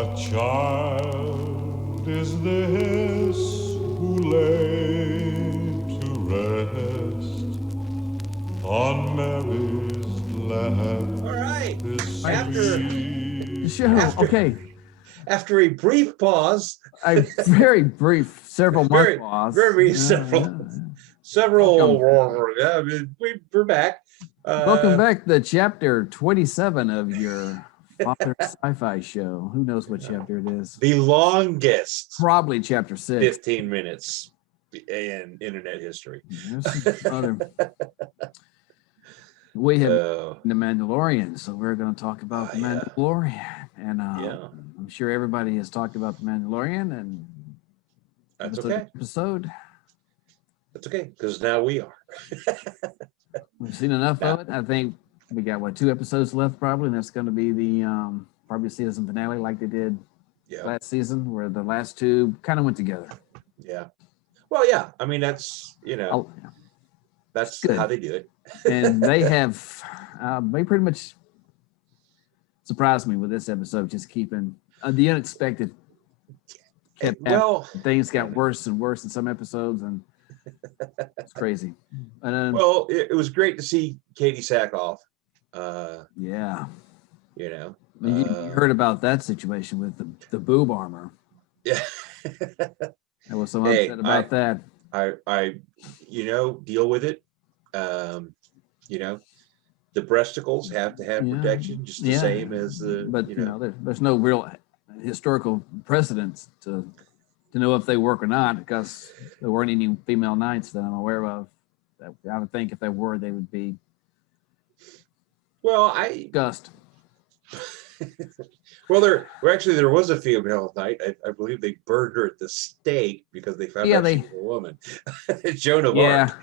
What child is this who lay to rest on Mary's lap? All right. This After sweet Show. After- Okay. after a brief pause, A very brief, several month very, pause. very several. We're back. Welcome back to chapter 27 of your father's sci-fi show. Who knows what chapter it is? The longest Probably chapter 6. 15 minutes in internet history. There's some other. We have Uh, the Mandalorian, so we're going to talk about the yeah. Mandalorian, and Yeah. I'm sure everybody has talked about the Mandalorian, and that's it's an okay. episode. That's okay, because now we are. We've seen enough of it. I think we got 2 episodes left probably, and that's going to be the probably season finale like they did Yeah. last season, where the last 2 kind of went together. Yeah. Well, yeah. I mean, that's, that's Good. how they do it. And they have they pretty much surprised me with this episode, just keeping the unexpected kept happening. Well, Things got worse and worse in some episodes, and it's crazy. And then, well, it was great to see Katie Sackhoff. yeah, You you heard about that situation with the boob armor. Yeah. I was so Hey, upset about that. I deal with it. The breasticles have to have Yeah. protection, just the Yeah. same as the. But there's no real historical precedence to know if they work or not, because there weren't any female knights that I'm aware of. I would think if there were, they would be Well, discussed. there was a female knight. I believe they burned her at the stake because they found out she was a woman. Joan of Arc.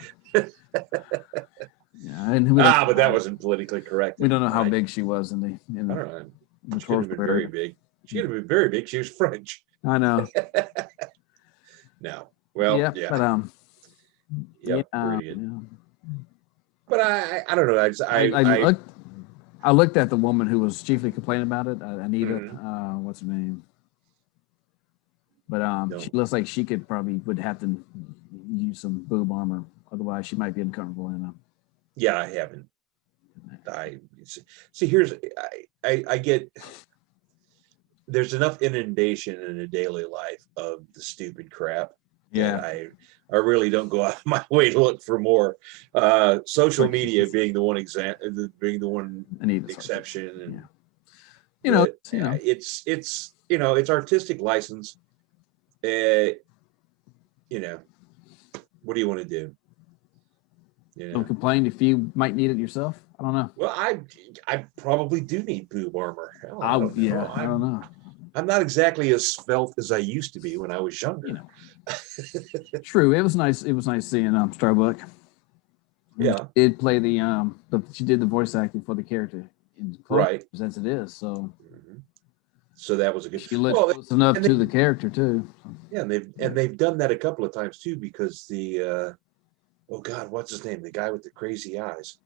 Yeah, and but that wasn't politically correct. we don't know how Right? big she was in I the don't know. the She could have been very big. She could have been very big. She was French. I know. No. Well, yeah, yeah. but Yep, yeah, brilliant. yeah. But I don't know. I looked at the woman who was chiefly complaining about it, Anita. Mhm. What's her name? But No. she looks like she would have to use some boob armor, otherwise she might be uncomfortable in. Yeah, I haven't. I see. I get. There's enough inundation in a daily life of the stupid crap. Yeah, that I really don't go out of my way to look for more. Social media being the one Anita's exception. And, yeah. It's artistic license. What do you want to do? Don't complain if you might need it yourself. I don't know. Well, I probably do need boob armor. Hell, I don't know. I don't know. I'm not exactly as svelte as I used to be when I was younger. True. It was nice. It was nice seeing Starbuck. Yeah. She did play she did the voice acting for the character in Right. as it is. So So that was a good. she looked close enough to the character too. Yeah, and they've done that a couple of times too, because the oh God, what's his name? The guy with the crazy eyes.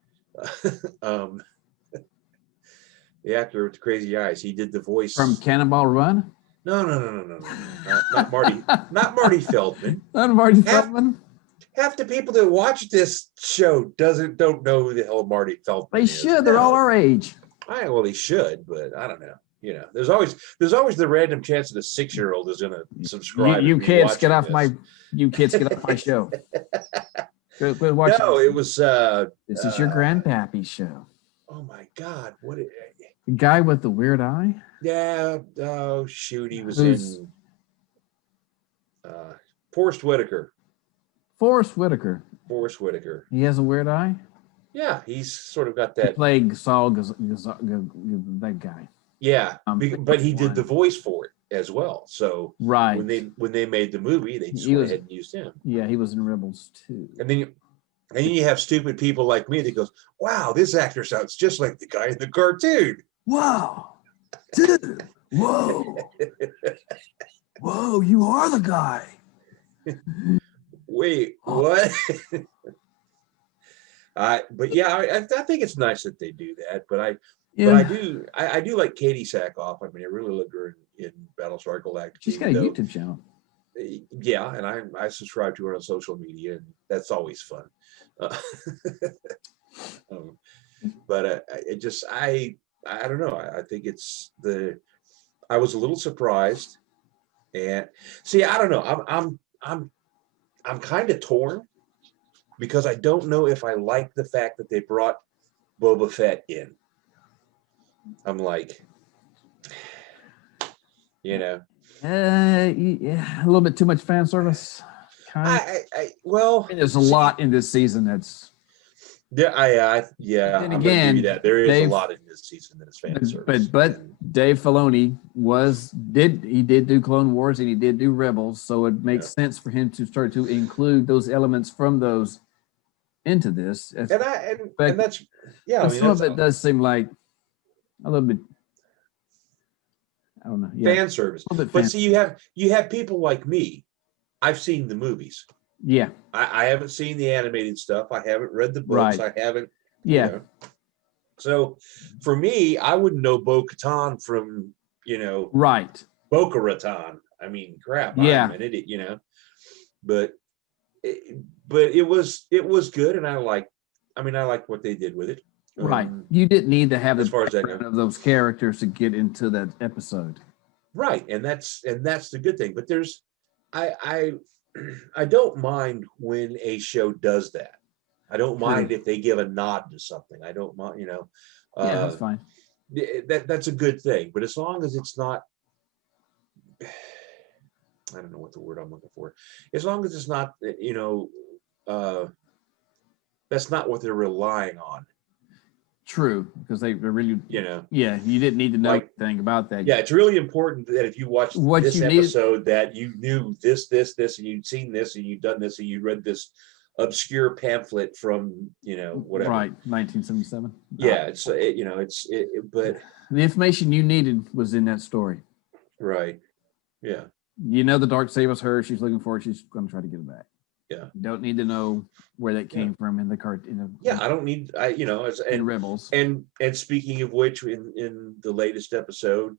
The actor with the crazy eyes. He did the voice From Cannonball Run? No. Not Marty. Not Marty Feldman. Not Marty Feldman? Half the people that watch this show don't know who the hell Marty Feldman They is. should. They're all our age. Well, they should, but I don't know. There's always the random chance that a 6-year-old is going to subscribe. You and be kids get watching off this. you kids get off my show. Quit watching. No, it was. This is your grandpappy's show. Oh my God! The guy with the weird eye. Yeah. Oh shoot! He was Who's- in. Forrest Whitaker. Forrest Whitaker. Forrest Whitaker. He has a weird eye. Yeah, he's sort of got He that. played Saul, that guy. Yeah, but he did one. the voice for it as well. So Right. when they made the movie, they just went ahead and used him. Yeah, he was in Rebels too. And then you have stupid people like me that goes, "Wow, this actor sounds just like the guy in the cartoon." Wow, dude! Whoa, whoa! You are the guy. Wait, what? But yeah, I think it's nice that they do that. But But I do like Katie Sackhoff. I mean, I really loved her in Battlestar Galactica. She's got a YouTube channel. Yeah, and I subscribe to her on social media, and that's always fun. Uh, but I don't know. I think I was a little surprised, and see, I don't know. I'm kind of torn because I don't know if I like the fact that they brought Boba Fett in. I'm like, yeah, a little bit too much fan service. Well, there's a lot in this season that's. Yeah, I'm gonna give you that. There is a lot in this season that is fan service. But Dave Filoni did do Clone Wars and he did do Rebels, so it makes sense for him to start to include those elements from those into this. And that's some of it does seem like a little bit. I don't know. Fan service. But see, you have people like me. I've seen the movies. Yeah. I haven't seen the animated stuff. I haven't read the books. Right. I haven't. Yeah. You know. So for me, I wouldn't know Bo-Katan from, right. Boca Raton. I mean, crap. Yeah. I'm an idiot, But it was good, and I liked what they did with it. Right. You didn't need to have as the far as background of those characters to get into that episode. Right, and that's the good thing. But I don't mind when a show does that. I don't mind if they give a nod to something. I don't mind, yeah, that's fine. That's a good thing. But as long as it's not, I don't know what the word I'm looking for. As long as it's not, that's not what they're relying on. True, because they really, you didn't need to know anything about that. Yeah, it's really important that if you watched this episode that you knew this, and you'd seen this, and you'd done this, and you read this obscure pamphlet from, whatever. Right, 1977. Yeah, but the information you needed was in that story. Right. Yeah. The Darksaber was her. She's looking for it. She's going to try to get it back. Yeah. You don't need to know where that came from in the cartoon. I don't need. In Rebels. And speaking of which, in the latest episode,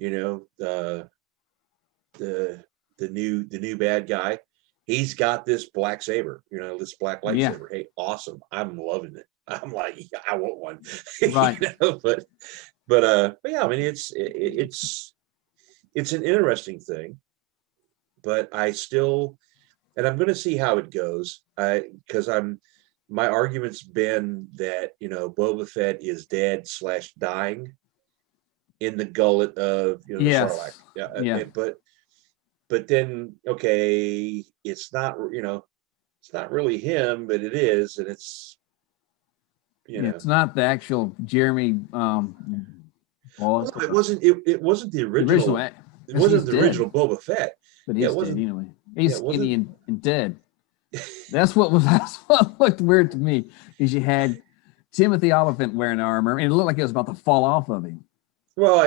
the new bad guy, he's got this black saber. This black lightsaber. Yeah. Hey, awesome! I'm loving it. I'm like, I want one. Right. But yeah, I mean, it's an interesting thing, but I still. And I'm going to see how it goes, because my argument's been that Boba Fett is dead / dying in the gullet of the Sarlacc. Yeah. But then it's not it's not really him, but it is, and it's it's not the actual Jeremy. Well, it wasn't the original. It wasn't the original Boba Fett. But he's dead anyway. He's skinny and dead. That's what looked weird to me, because you had Timothy Oliphant wearing armor, and it looked like it was about to fall off of him. Well,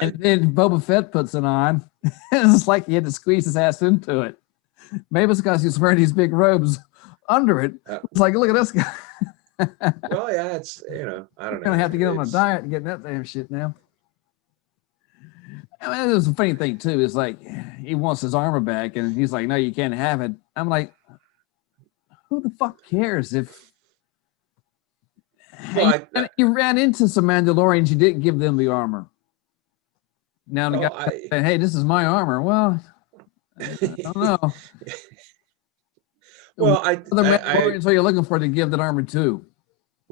and then Boba Fett puts it on. It's like he had to squeeze his ass into it. Maybe it's because he's wearing these big robes under it. It's like, look at this guy. Well, yeah, it's I don't know. You're gonna have to get on a diet to get that damn shit now. I mean, there's a funny thing too. It's like he wants his armor back, and he's like, "No, you can't have it." I'm like, "Who the fuck cares if you ran into some Mandalorians? You didn't give them the armor." Now the guy saying, "Hey, this is my armor." Well, I don't know. Well, the Mandalorians are you looking for to give that armor to?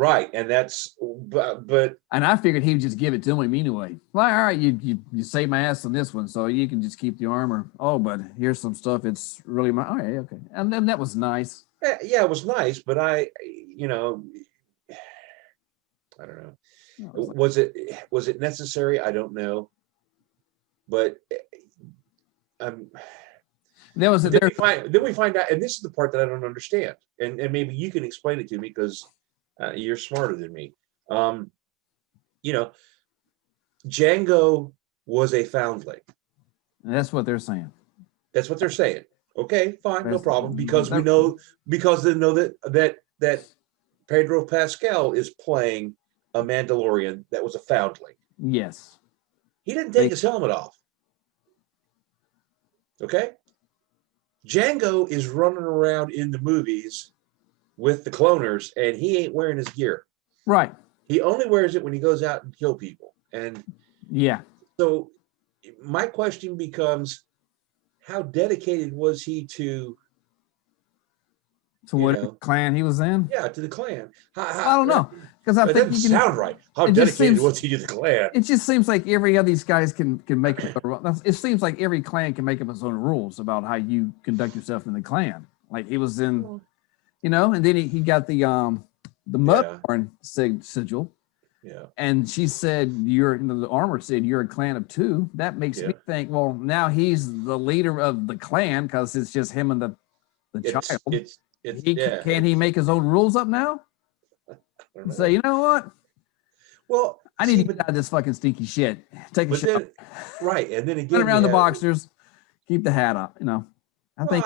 Right, and that's but and I figured he would just give it to him anyway. Well, all right, you saved my ass on this one, so you can just keep the armor. Oh, but here's some stuff. It's really my. All right, okay, and then that was nice. Yeah, it was nice, but I don't know. Was it necessary? I don't know, but then we find out, and this is the part that I don't understand, and maybe you can explain it to me, because you're smarter than me. Django was a foundling. That's what they're saying. That's what they're saying. Okay, fine, no problem. Because they know that Pedro Pascal is playing a Mandalorian that was a foundling. Yes. He didn't take his helmet off. Okay? Django is running around in the movies with the cloners, and he ain't wearing his gear. Right. He only wears it when he goes out and kill people. And yeah. So my question becomes, how dedicated was he to what clan he was in? Yeah, to the clan. I don't know, because I think it doesn't sound right. How dedicated was he to the clan? It just seems like every of these guys can make. It seems like every clan can make up its own rules about how you conduct yourself in the clan. Like he was in, and then he got the Mudhorn sigil. Yeah. And she said, the armor said you're a clan of 2. That makes me think, well, now he's the leader of the clan because it's just him and the child. Can he make his own rules up now? And say, you know what? Well, I need to get out of this fucking stinky shit. Take a shot. Right. And then again, run around the boxers, keep the hat up, I think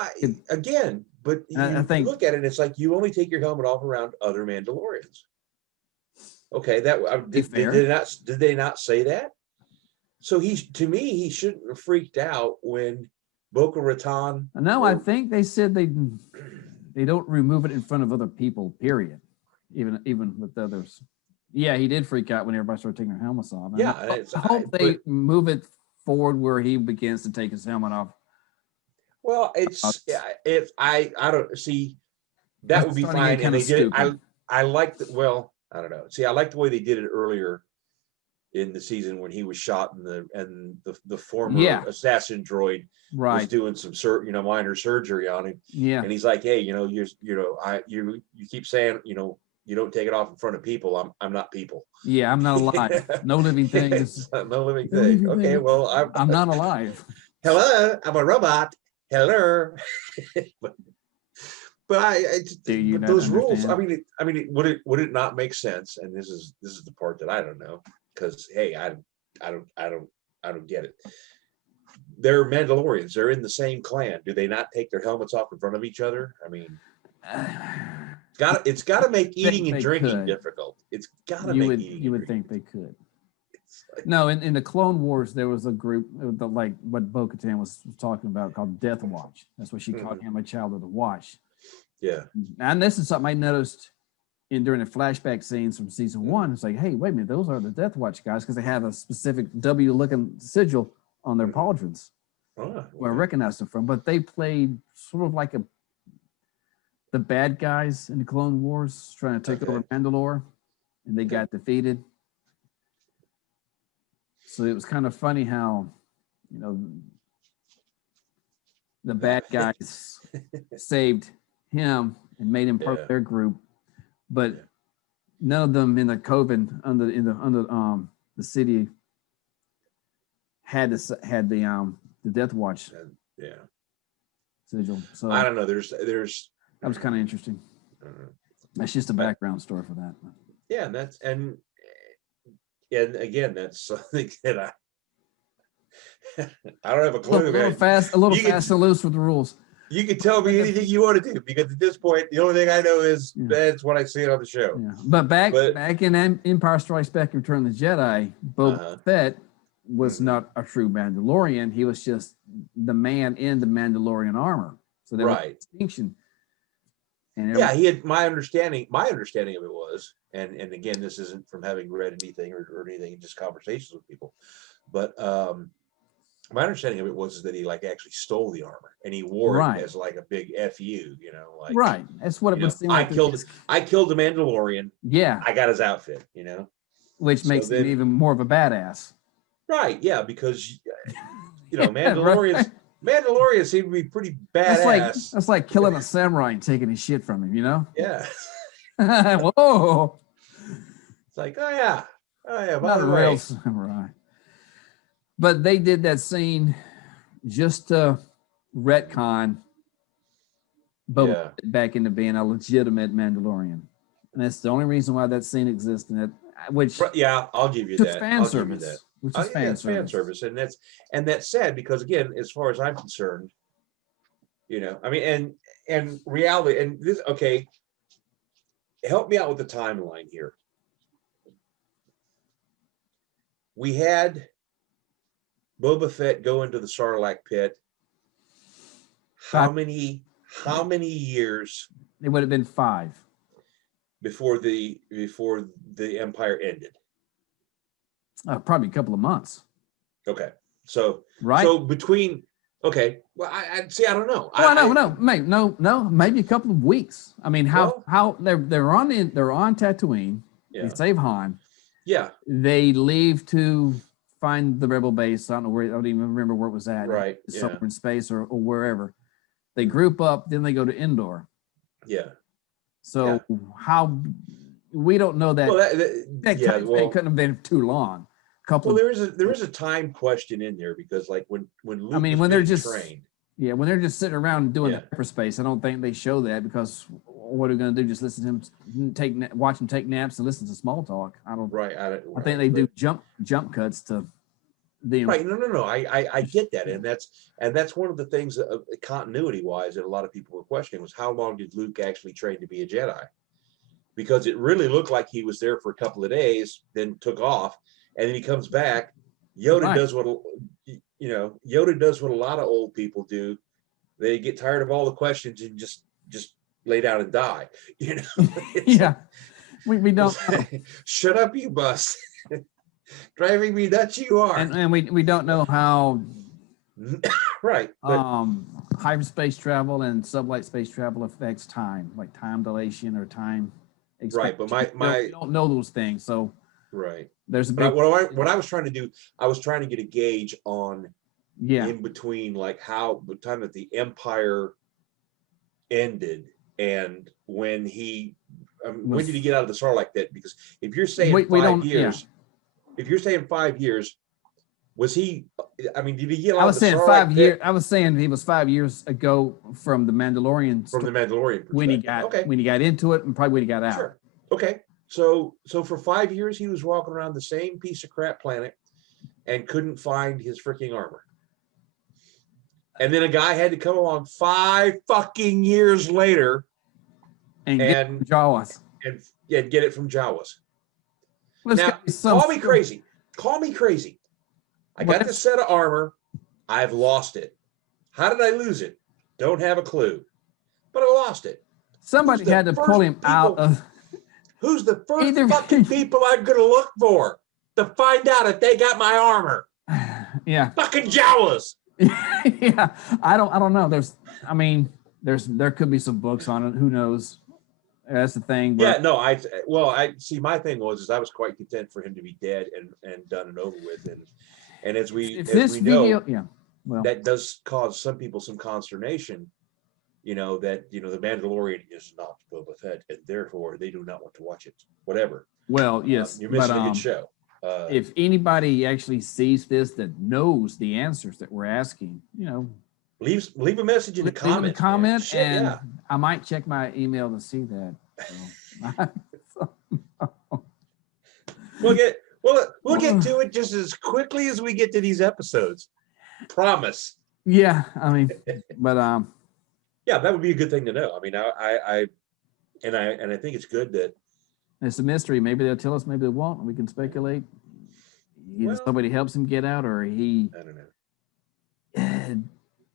but I think look at it, it's like you only take your helmet off around other Mandalorians. Okay, did they not say that? So to me, he shouldn't have freaked out when Boca Raton. No, I think they said they don't remove it in front of other people. Period. Even with others. Yeah, he did freak out when everybody started taking their helmets off. Yeah, I hope they move it forward where he begins to take his helmet off. Well, if I don't see that would be fine, and they did it. I like that. Well, I don't know. See, I like the way they did it earlier in the season when he was shot and the former assassin droid was doing some minor surgery on him. Yeah. And he's like, hey, you keep saying, you don't take it off in front of people. I'm not people. Yeah, I'm not alive. No living thing. No living thing. Okay, well, I'm not alive. Hello, I'm a robot. Hello. But those rules. I mean, would it not make sense? And this is the part that I don't know, because hey, I don't get it. They're Mandalorians. They're in the same clan. Do they not take their helmets off in front of each other? I mean, it's got to make eating and drinking difficult. It's got to make eating. You would think they could. No, in the Clone Wars, there was a group, like what Bo-Katan was talking about, called Death Watch. That's what she called him, a child of the Watch. Yeah. And this is something I noticed during the flashback scenes from season 1. It's like, hey, wait a minute, those are the Death Watch guys, because they have a specific W-looking sigil on their pauldrons. Where I recognize them from. But they played sort of like the bad guys in the Clone Wars trying to take over Mandalore, and they got defeated. So it was kind of funny how, the bad guys saved him and made him part of their group, but none of them in the coven under the city had the Death Watch sigil. So I don't know. There's that was kind of interesting. That's just a background story for that. Yeah, and again, that's something that I don't have a clue. A little fast and loose with the rules. You can tell me anything you want to do, because at this point, the only thing I know is that's what I see on the show. Yeah. But back in Empire Strikes Back and Return of the Jedi, Boba Fett was not a true Mandalorian. He was just the man in the Mandalorian armor. So there was a distinction. And he had my understanding of it was, and again, this isn't from having read anything or anything, just conversations with people, but my understanding of it was that he actually stole the armor and he wore it as like a big FU, That's what it would seem like. I killed the Mandalorian. Yeah. I got his outfit, Which makes him even more of a badass. Right. Yeah. Because, Mandalorians seem to be pretty badass. That's like killing a samurai and taking his shit from him, Yeah. Whoa. It's like, oh yeah. Not a real samurai. But they did that scene just to retcon Boba back into being a legitimate Mandalorian. And that's the only reason why that scene exists. I'll give you that. Fan service. Which is fan service. And that's sad, because again, as far as I'm concerned, and reality, and this, help me out with the timeline here. we had Boba Fett go into the Sarlacc pit. How many years? It would have been 5 before the Empire ended. Probably a couple of months. Okay, so right. So between well, I see. I don't know. Well, no, maybe a couple of weeks. I mean, how they're on Tatooine. Yeah. They save Han. Yeah. They leave to find the rebel base. I don't know where. I don't even remember where it was at. Right. Somewhere in space or wherever. They group up. Then they go to Endor. Yeah. So how we don't know that. Well, it couldn't have been too long. Well, there is a time question in there because, like, when Luke when they're just trained, when they're just sitting around doing hyperspace, I don't think they show that because what are we going to do? Just listen to him watch him take naps and listen to small talk? I don't. Right. I think they do jump cuts to. Right. No. I get that, and that's one of the things continuity wise that a lot of people were questioning was how long did Luke actually train to be a Jedi? Because it really looked like he was there for a couple of days, then took off. And then he comes back. Yoda does what a lot of old people do. They get tired of all the questions and just lay down and die. We don't. Shut up, you bus. Driving me nuts, you are. And we don't know how. Right. Hyperspace travel and sublight space travel affects time, like time dilation or time. Right, but we don't know those things, so. Right. There's a big. What I was trying to do, I was trying to get a gauge on in between, like how the time that the Empire ended and when when did he get out of the Sarlacc pit? Because if you're saying 5 years, if you're saying 5 years, was he? I mean, did he get out? I was saying 5 years. I was saying he was 5 years ago from the Mandalorian. From the Mandalorian, when he got into it, and probably when he got out. Sure. Okay. So for 5 years, he was walking around the same piece of crap planet and couldn't find his freaking armor. And then a guy had to come along 5 fucking years later and get Jawas. And get it from Jawas. Now, call me crazy. Call me crazy. I got this set of armor. I've lost it. How did I lose it? Don't have a clue. But I lost it. Somebody had to pull him out of... Who's the first fucking people I'm going to look for to find out if they got my armor? Yeah. Fucking Jawas. Yeah. I don't know. There could be some books on it. Who knows? That's the thing. Yeah, no, I see. My thing was I was quite content for him to be dead and done and over with. And as we know, that does cause some people some consternation. That the Mandalorian is not Boba Fett, and therefore they do not want to watch it. Whatever. Well, yes, you're missing a good show. If anybody actually sees this that knows the answers that we're asking, leave a message in the comments. Leave a comment, and I might check my email to see that. So. We'll get to it just as quickly as we get to these episodes. Promise. Yeah, but yeah, that would be a good thing to know. I mean, I think it's good that it's a mystery. Maybe they'll tell us, maybe they won't. We can speculate. Either somebody helps him get out, or he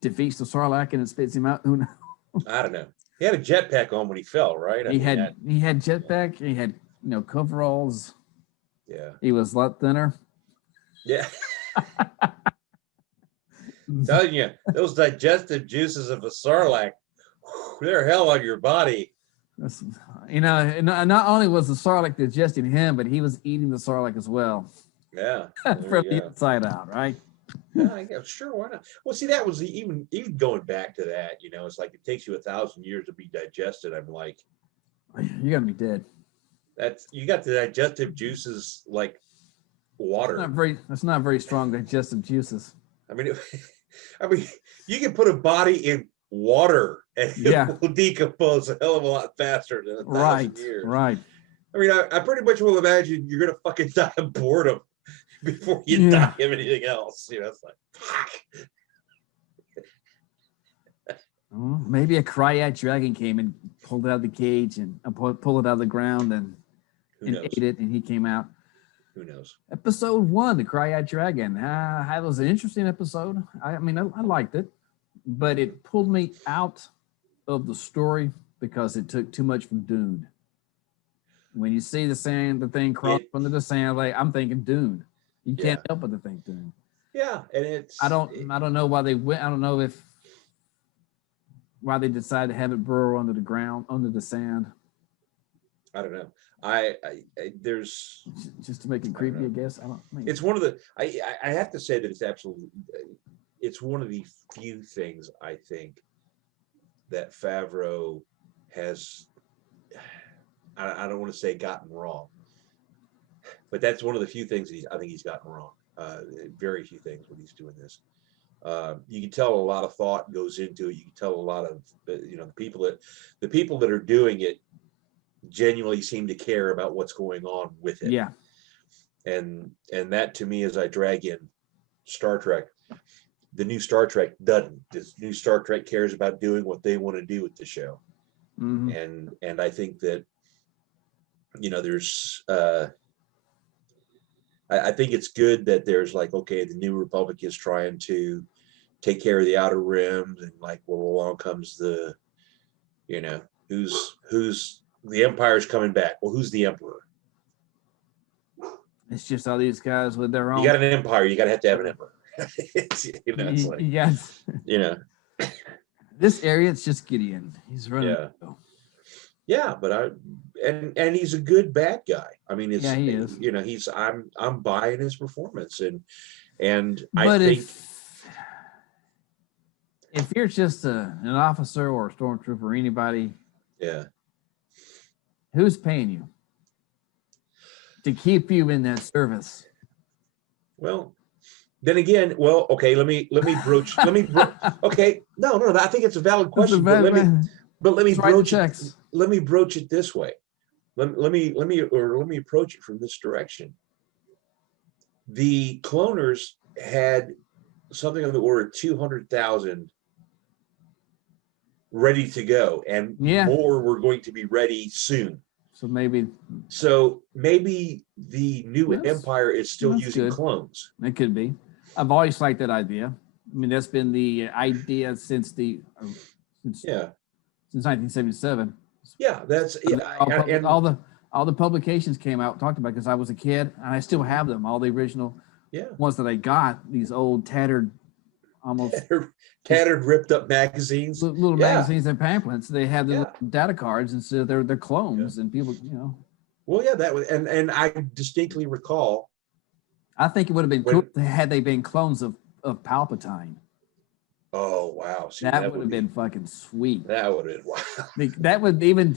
defeats the Sarlacc and it spits him out. Who knows? I don't know. He had a jetpack on when he fell, right? He had jetpack. He had coveralls. Yeah. He was a lot thinner. Yeah. Telling you, those digestive juices of a Sarlacc, they're hell on your body. Not only was the Sarlacc digesting him, but he was eating the Sarlacc as well. Yeah. From the inside out, right? Yeah, sure, why not? Well, see, that was even going back to that, it's like it takes you 1,000 years to be digested. I'm like, you're gonna be dead. You got the digestive juices like water. That's not very strong digestive juices. I mean, you can put a body in water and it will decompose a hell of a lot faster than 1,000 years. Right. I mean, I pretty much will imagine you're gonna fucking die of boredom before you die of anything else. It's like, fuck. Maybe a cryat dragon came and pulled it out of the cage and pulled it out of the ground and ate it, and he came out. who knows? Episode 1, The Cry-Eyed Dragon. It was an interesting episode. I mean, I liked it, but it pulled me out of the story because it took too much from Dune. When you see the thing cross under the sand, like I'm thinking Dune. You can't help but to think Dune. Yeah, and it's I don't know why they went. I don't know why they decided to have it burrow under the ground, under the sand. I don't know. I there's just to make it creepy, I guess. It's one of the. I have to say that it's one of the few things I think that Favreau has. I don't want to say gotten wrong, but that's one of the few things I think he's gotten wrong. Very few things when he's doing this. You can tell a lot of thought goes into it. You can tell a lot of the people that are doing it genuinely seem to care about what's going on with it. Yeah. And that to me, as I drag in Star Trek, the new Star Trek doesn't. This new Star Trek cares about doing what they want to do with the show. Mm-hmm. And I think that there's I think it's good that there's like, okay, the New Republic is trying to take care of the Outer Rims, and like, well, along comes the who's the Empire's coming back. Well, who's the Emperor? It's just all these guys with their own. You got an empire, you gotta have to have an emperor. It's like, you got this area, it's just Gideon. He's running. Yeah, but and he's a good bad guy. I mean, it's he is. I'm buying his performance, and but I think if you're just an officer or a stormtrooper or anybody, who's paying you to keep you in that service? Well, then again, okay, let me broach. Okay, no, I think it's a valid question. But let me broach it. Let me broach it this way. Let me approach it from this direction. The cloners had something on the order of 200,000 ready to go, and more were going to be ready soon. So maybe the new Empire is still using clones. It could be. I've always liked that idea. I mean, that's been the idea since 1977. Yeah, that's all the publications came out, talked about, because I was a kid and I still have them, all the original ones that I got, these old tattered, almost tattered, ripped up magazines, little magazines and pamphlets. They had the data cards, and so they're clones, and people, Well, yeah, that was, and I distinctly recall. I think it would have been cool had they been clones of Palpatine. Oh wow! See, that would have been fucking sweet. That would have been wow. That would even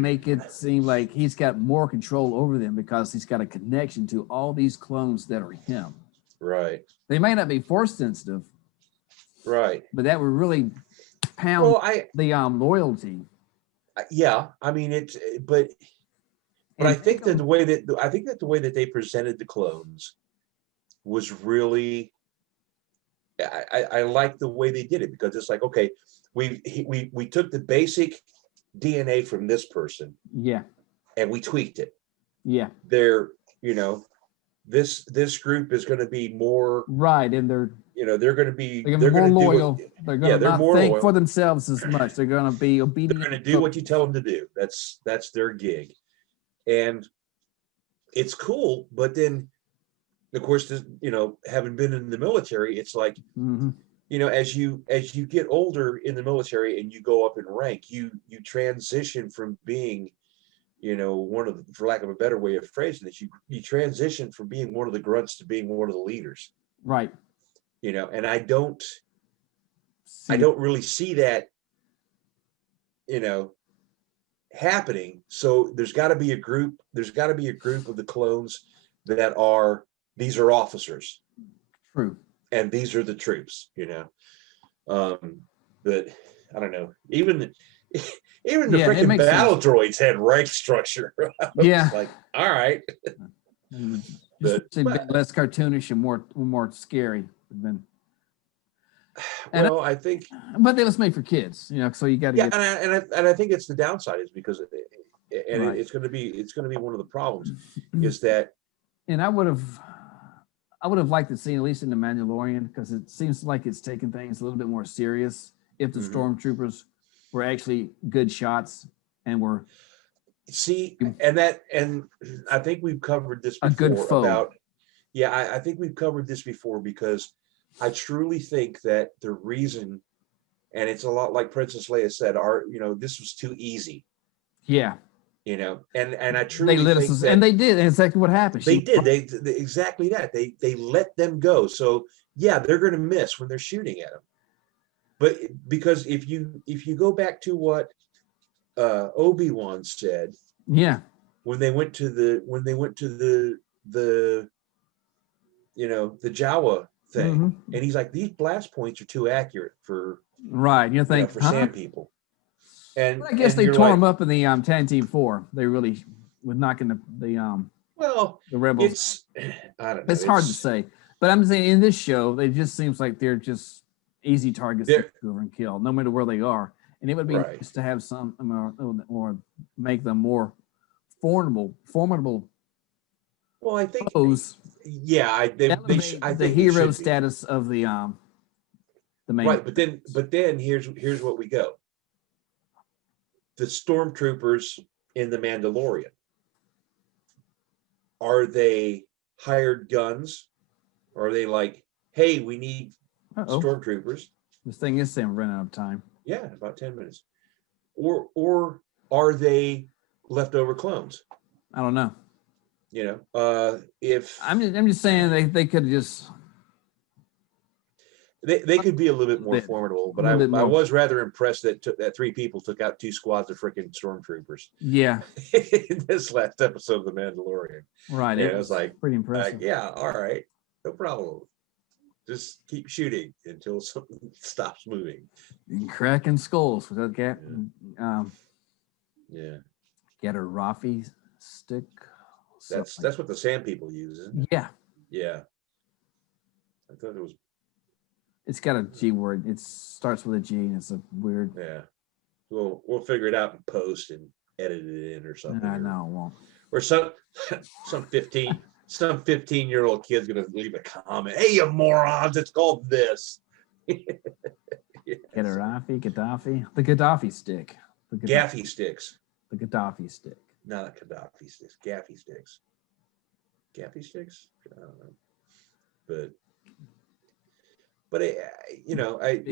make it seem like he's got more control over them because he's got a connection to all these clones that are him. Right. They may not be force sensitive. Right. But that would really pound the loyalty. Yeah, I mean but I think that the way that they presented the clones was really. I like the way they did it, because it's like, okay, we took the basic DNA from this person, and we tweaked it. They're this group is going to be more and they're going to be more loyal. They're going to not think loyal for themselves as much. They're going to be obedient. They're going to do what you tell them to do. That's their gig, and it's cool. But then, of course, having been in the military, it's like, as you get older in the military and you go up in rank, you transition from being, one of the, for lack of a better way of phrasing it, you transition from being one of the grunts to being one of the leaders. Right. And I don't really see that, happening. So there's got to be a group of the clones that are, these are officers. True. And these are the troops, but I don't know, even the freaking battle droids had rank structure. Like, all right. But less cartoonish and more scary than. I think. But it was made for kids, so you got to. Yeah, and I think it's the downside is because, it's going to be one of the problems, is that And I would have liked to see, at least in the Mandalorian, because it seems like it's taking things a little bit more serious. If the stormtroopers were actually good shots and were and I think we've covered this before a good foe. About I think we've covered this before, because I truly think that the reason, and it's a lot like Princess Leia said, this was too easy. Yeah. And I truly they let think us, that, and they did, and exactly what happened. They exactly that. They let them go. So yeah, they're going to miss when they're shooting at them. But because if you go back to what Obi-Wan said, when they went to the the Jawa thing, and he's like, these blast points are too accurate for you think for sand people. And I guess they tore them up in the Tantive 4. They really were knocking the rebels. I don't know. It's hard to say, but I'm saying in this show, it just seems like they're just easy targets to go over and kill, no matter where they are. And it would be nice to have some or make them more formidable. Well, I think foes. The hero status of the main. Right, but then here's what we go. The stormtroopers in the Mandalorian, are they hired guns? Or are they like, hey, we need stormtroopers? This thing is saying run out of time. Yeah, about 10 minutes. Or are they leftover clones? I don't know. If I'm just saying they could just. They could be a little bit more formidable, but I was rather impressed that 3 people took out 2 squads of freaking stormtroopers. Yeah. In this last episode of The Mandalorian. Right. It was like pretty impressive. Yeah, all right. No problem. Just keep shooting until something stops moving. And cracking skulls with that gap. Get a Rafi stick. That's what the sand people use, isn't it? Yeah. Yeah. I thought it was. It's got a G word. It starts with a G, and it's a weird. Yeah, we'll figure it out in post and edit it in or something. I know, won't. Or some 15-year-old kid's gonna leave a comment. Hey, you morons! It's called this. Gaddafi, the Gaddafi stick. Gaffy sticks. The Gaddafi stick. Not a Gaddafi sticks. Gaffy sticks. Gaffy sticks. I don't know, but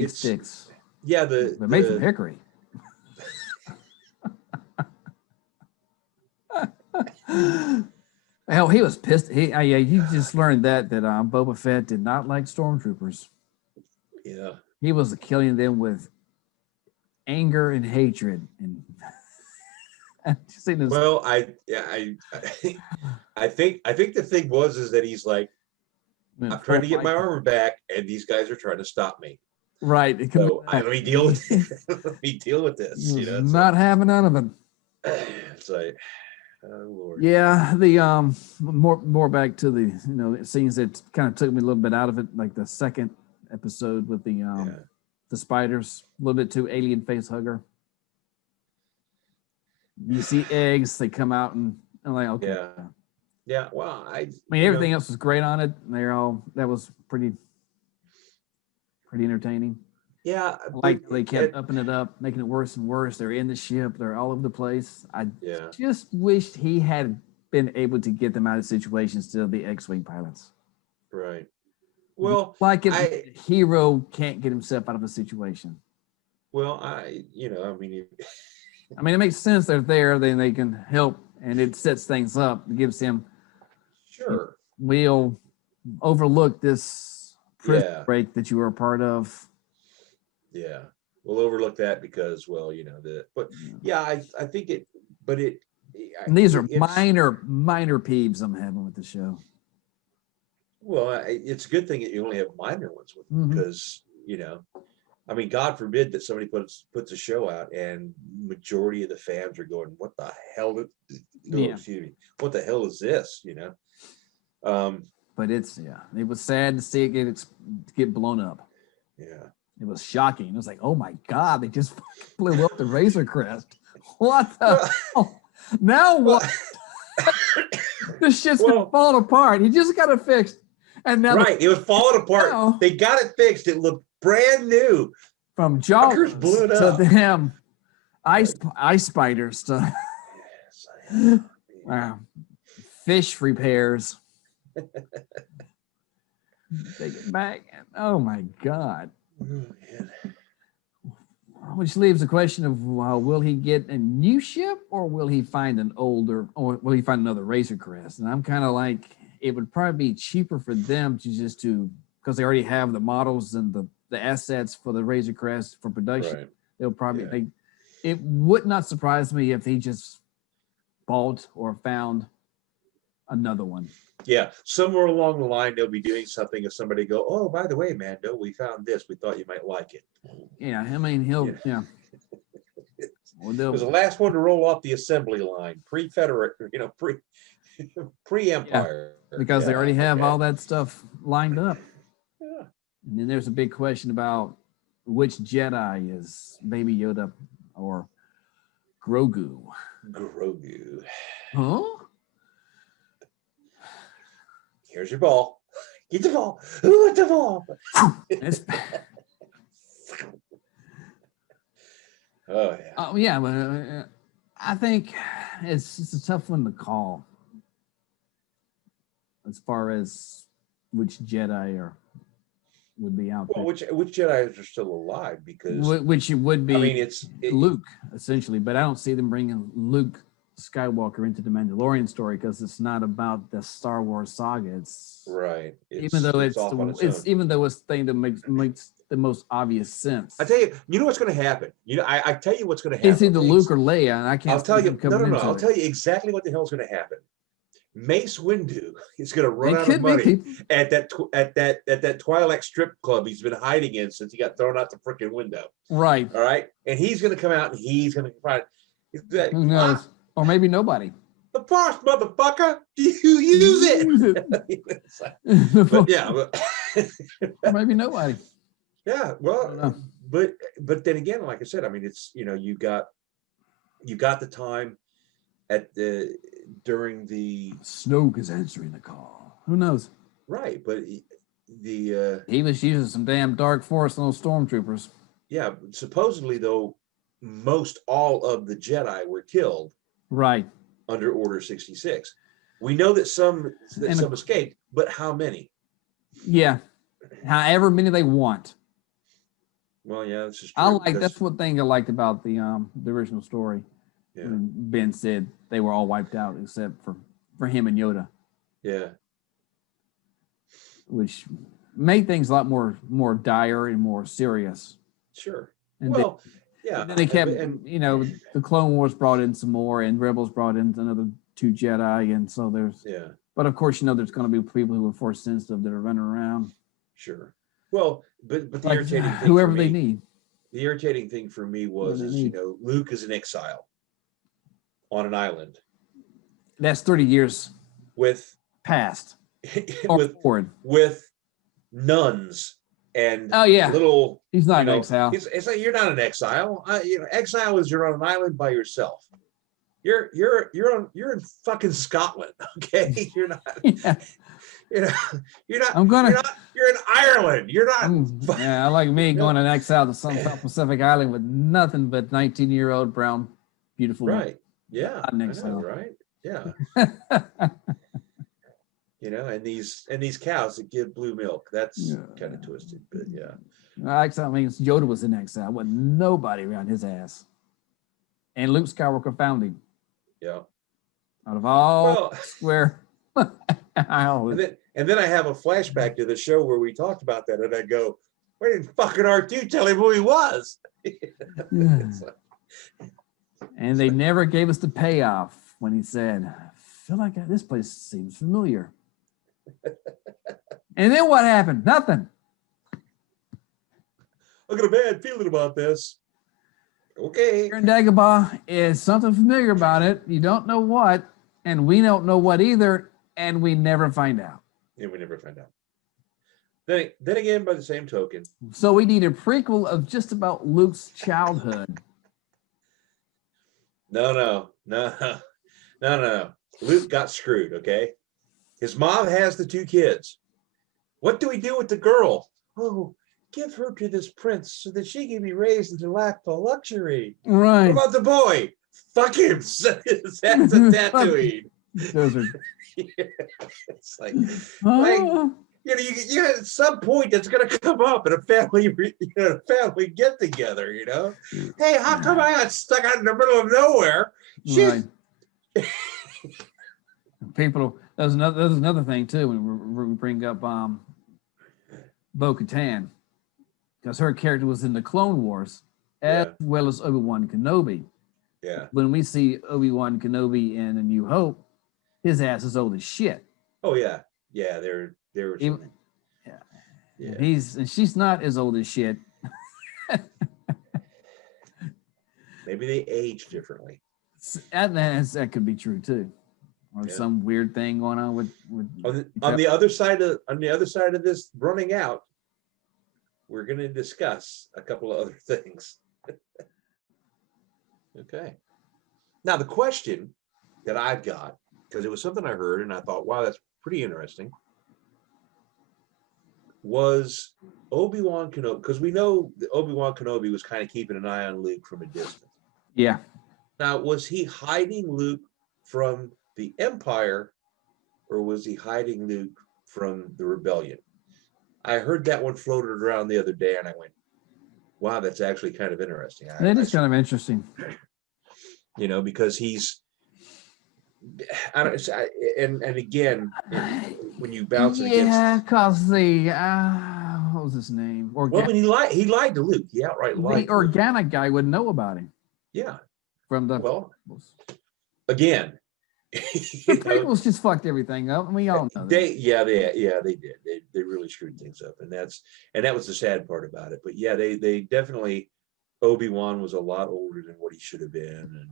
it's sticks. Yeah, they're made from hickory. Hell, he was pissed. You just learned that Boba Fett did not like stormtroopers. Yeah, he was killing them with anger and hatred. And well, I think the thing was that he's like, I'm trying to get my armor back, and these guys are trying to stop me. Right. So let me deal with this. Not having none of it. It's like, oh Lord. Yeah, the more back to the scenes that kind of took me a little bit out of it, like the second episode with the spiders, a little bit too alien face hugger. You see eggs, they come out, and I'm like, okay. Yeah, well, I mean, everything else was great on it. That was pretty entertaining. Yeah, like they kept upping it up, making it worse and worse. They're in the ship, they're all over the place. I just wished he had been able to get them out of situations instead of the X-wing pilots. Right. Well, a hero can't get himself out of a situation. Well, I mean, it makes sense they're there, then they can help, and it sets things up. It gives him. Sure. We'll overlook this prison break that you were a part of. Yeah, we'll overlook that because, I think it. But it. And these are minor peeves I'm having with the show. Well, it's a good thing that you only have minor ones with because I mean, God forbid that somebody puts a show out and majority of the fans are going, "What the hell? Excuse me, what the hell is this?" But it was sad to see it get blown up. Yeah, it was shocking. It was like, oh my God, they just blew up the Razor Crest. What the hell? Now what? This shit's gonna fall apart. He just got it fixed. And now it was falling apart. Now, they got it fixed. It looked brand new. From Jaws blew it to up. them ice spiders to fish repairs. Take it back. Oh my God. Oh, man. Which leaves the question of will he get a new ship or will he find will he find another Razor Crest? And I'm kind of like, it would probably be cheaper for them because they already have the models and the assets for the Razor Crest for production. Right. They'll probably it would not surprise me if he just bought or found another one. Yeah, somewhere along the line they'll be doing something if somebody go, oh, by the way, Mando, we found this. We thought you might like it. Yeah, I mean he'll Well, it was the last one to roll off the assembly line, pre-Federate, pre-Empire. Because they already have all that stuff lined up. Yeah. And then there's a big question about which Jedi is Baby Yoda or Grogu. Grogu. Huh? Here's your ball. Get the ball. Who wants the ball? Oh yeah. Oh yeah, but I think it's a tough one to call as far as which Jedi would be out there. Which Jedi are still alive? Because which it would be. I mean, Luke essentially, but I don't see them bringing Luke Skywalker into the Mandalorian story because it's not about the Star Wars saga. It's right. Even though it's the thing that makes the most obvious sense. I tell you, you know what's going to happen. I tell you what's going to happen. It's either Luke or Leia, and I can't. I'll tell you. No. I'll tell you exactly what the hell's going to happen. Mace Windu is going to run out of money at that Twi'lek strip club he's been hiding in since he got thrown out the freaking window. Right. All right. And he's going to come out and he's going to find. Who knows? Or maybe nobody. The Force, motherfucker. You use it. But yeah. Or maybe nobody. Yeah. Well, but then again, like I said, I mean, it's you got the time during the Snoke is answering the call. Who knows? Right, but he was using some damn dark force on those stormtroopers. Yeah, supposedly though, most all of the Jedi were killed. Right. Under Order 66. We know that some escaped, but how many? Yeah. However many they want. Well, yeah, this is true. That's one thing I liked about the original story. Yeah. When Ben said they were all wiped out except for him and Yoda. Yeah. Which made things a lot more dire and more serious. Sure. And yeah. Then they kept, the Clone Wars brought in some more, and Rebels brought in another 2 Jedi, and so there's. Yeah. But of course, there's going to be people who are force sensitive that are running around. Sure. Well, but the irritating thing whoever they need. The irritating thing for me was Luke is in exile on an island. That's 30 years with past with nuns and little. He's not in exile. It's like you're not in exile. Exile is you're on an island by yourself. You're in fucking Scotland, okay? You're not. Yeah. You're not. You're in Ireland. You're not. I like me going in exile to some South Pacific island with nothing but 19-year-old brown, beautiful. Right. Yeah. I know, right. Yeah. And these cows that give blue milk. That's kind of twisted, but yeah. Exile means Yoda was in exile with nobody around his ass, and Luke Skywalker found him. Yeah. Out of all where. And then I have a flashback to the show where we talked about that, and I go, "Why didn't fucking R2 tell him who he was?" And they never gave us the payoff when he said, "I feel like this place seems familiar." And then what happened? Nothing. I got a bad feeling about this. Okay. Here in Dagobah is something familiar about it. You don't know what, and we don't know what either, and we never find out. Yeah, we never find out. Then again, by the same token. So we need a prequel of just about Luke's childhood. No. Luke got screwed, okay? His mom has the 2 kids. What do we do with the girl? Oh, give her to this prince so that she can be raised into lack of luxury. Right. What about the boy? Fuck him. That's a Tatooine. Those are. It's like you at some point that's gonna come up in a family family get together, Hey, how come I got stuck out in the middle of nowhere? Right. People, there's another thing too when we bring up Bo-Katan, because her character was in the Clone Wars as well as Obi-Wan Kenobi. Yeah. When we see Obi-Wan Kenobi in A New Hope, his ass is old as shit. Oh yeah, yeah. There was. Yeah. And she's not as old as shit. Maybe they age differently. That could be true too, or some weird thing going on with. On the other side of this running out, we're going to discuss a couple of other things. Okay. Now the question that I've got, because it was something I heard and I thought, wow, that's pretty interesting, was Obi-Wan Kenobi, because we know that Obi-Wan Kenobi was kind of keeping an eye on Luke from a distance. Yeah. Now, was he hiding Luke from the Empire, or was he hiding Luke from the Rebellion? I heard that one floated around the other day, and I went, wow, that's actually kind of interesting. That is kind of interesting. Because he's, and again, when you bounce it against, because what was his name? Well, I mean, he lied to Luke. He outright lied. The organic guy would know about him. Yeah. From the again, the prequels just fucked everything up, and we all know that. They did. They really screwed things up, and that was the sad part about it. But yeah, they definitely, Obi-Wan was a lot older than what he should have been, and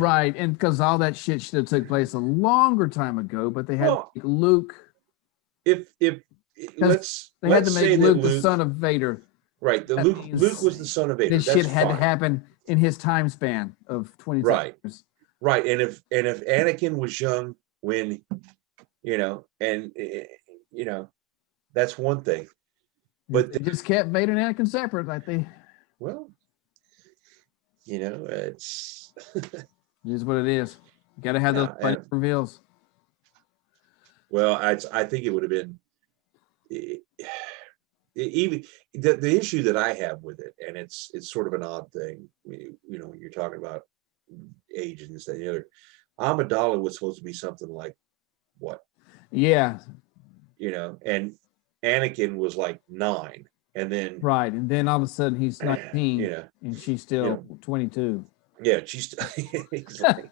right, and because all that shit should have took place a longer time ago, but they had to make Luke. Let's had to say make Luke the son of Vader. Right, Luke was the son of Vader. This shit had to happen in his time span of 20 years. Right, and if Anakin was young when, that's one thing. But they just kept Vader and Anakin separate, like they. Well, it's. It is what it is. You got to have those reveals. Well, I think it would have been. Even the issue that I have with it, and it's sort of an odd thing, when you're talking about age and this, that, and the other. Amidala was supposed to be something like what? Yeah. And Anakin was like 9, and then and then all of a sudden he's 19, and she's still 22. Yeah, she's exactly.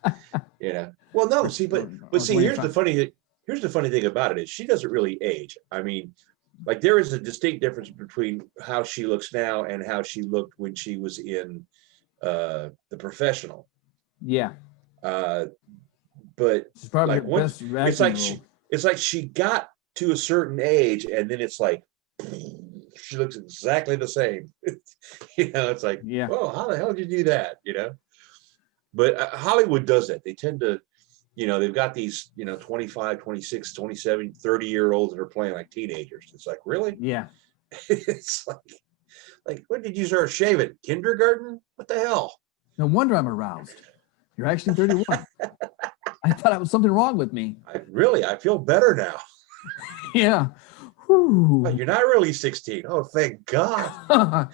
Well, no, see, but see, here's the funny thing about it is she doesn't really age. I mean, like there is a distinct difference between how she looks now and how she looked when she was in The Professional. Yeah. But it's probably like once, it's like she got to a certain age, and then it's like she looks exactly the same. It's like, oh, how the hell did you do that? But Hollywood does that. They tend to, they've got these, 25, 26, 27, 30-year-olds that are playing like teenagers. It's like, really? Yeah. It's like, when did you start shaving? Kindergarten? What the hell? No wonder I'm aroused. You're actually 31. I thought I was something wrong with me. I feel better now. Yeah. Whew. But you're not really 16. Oh, thank God.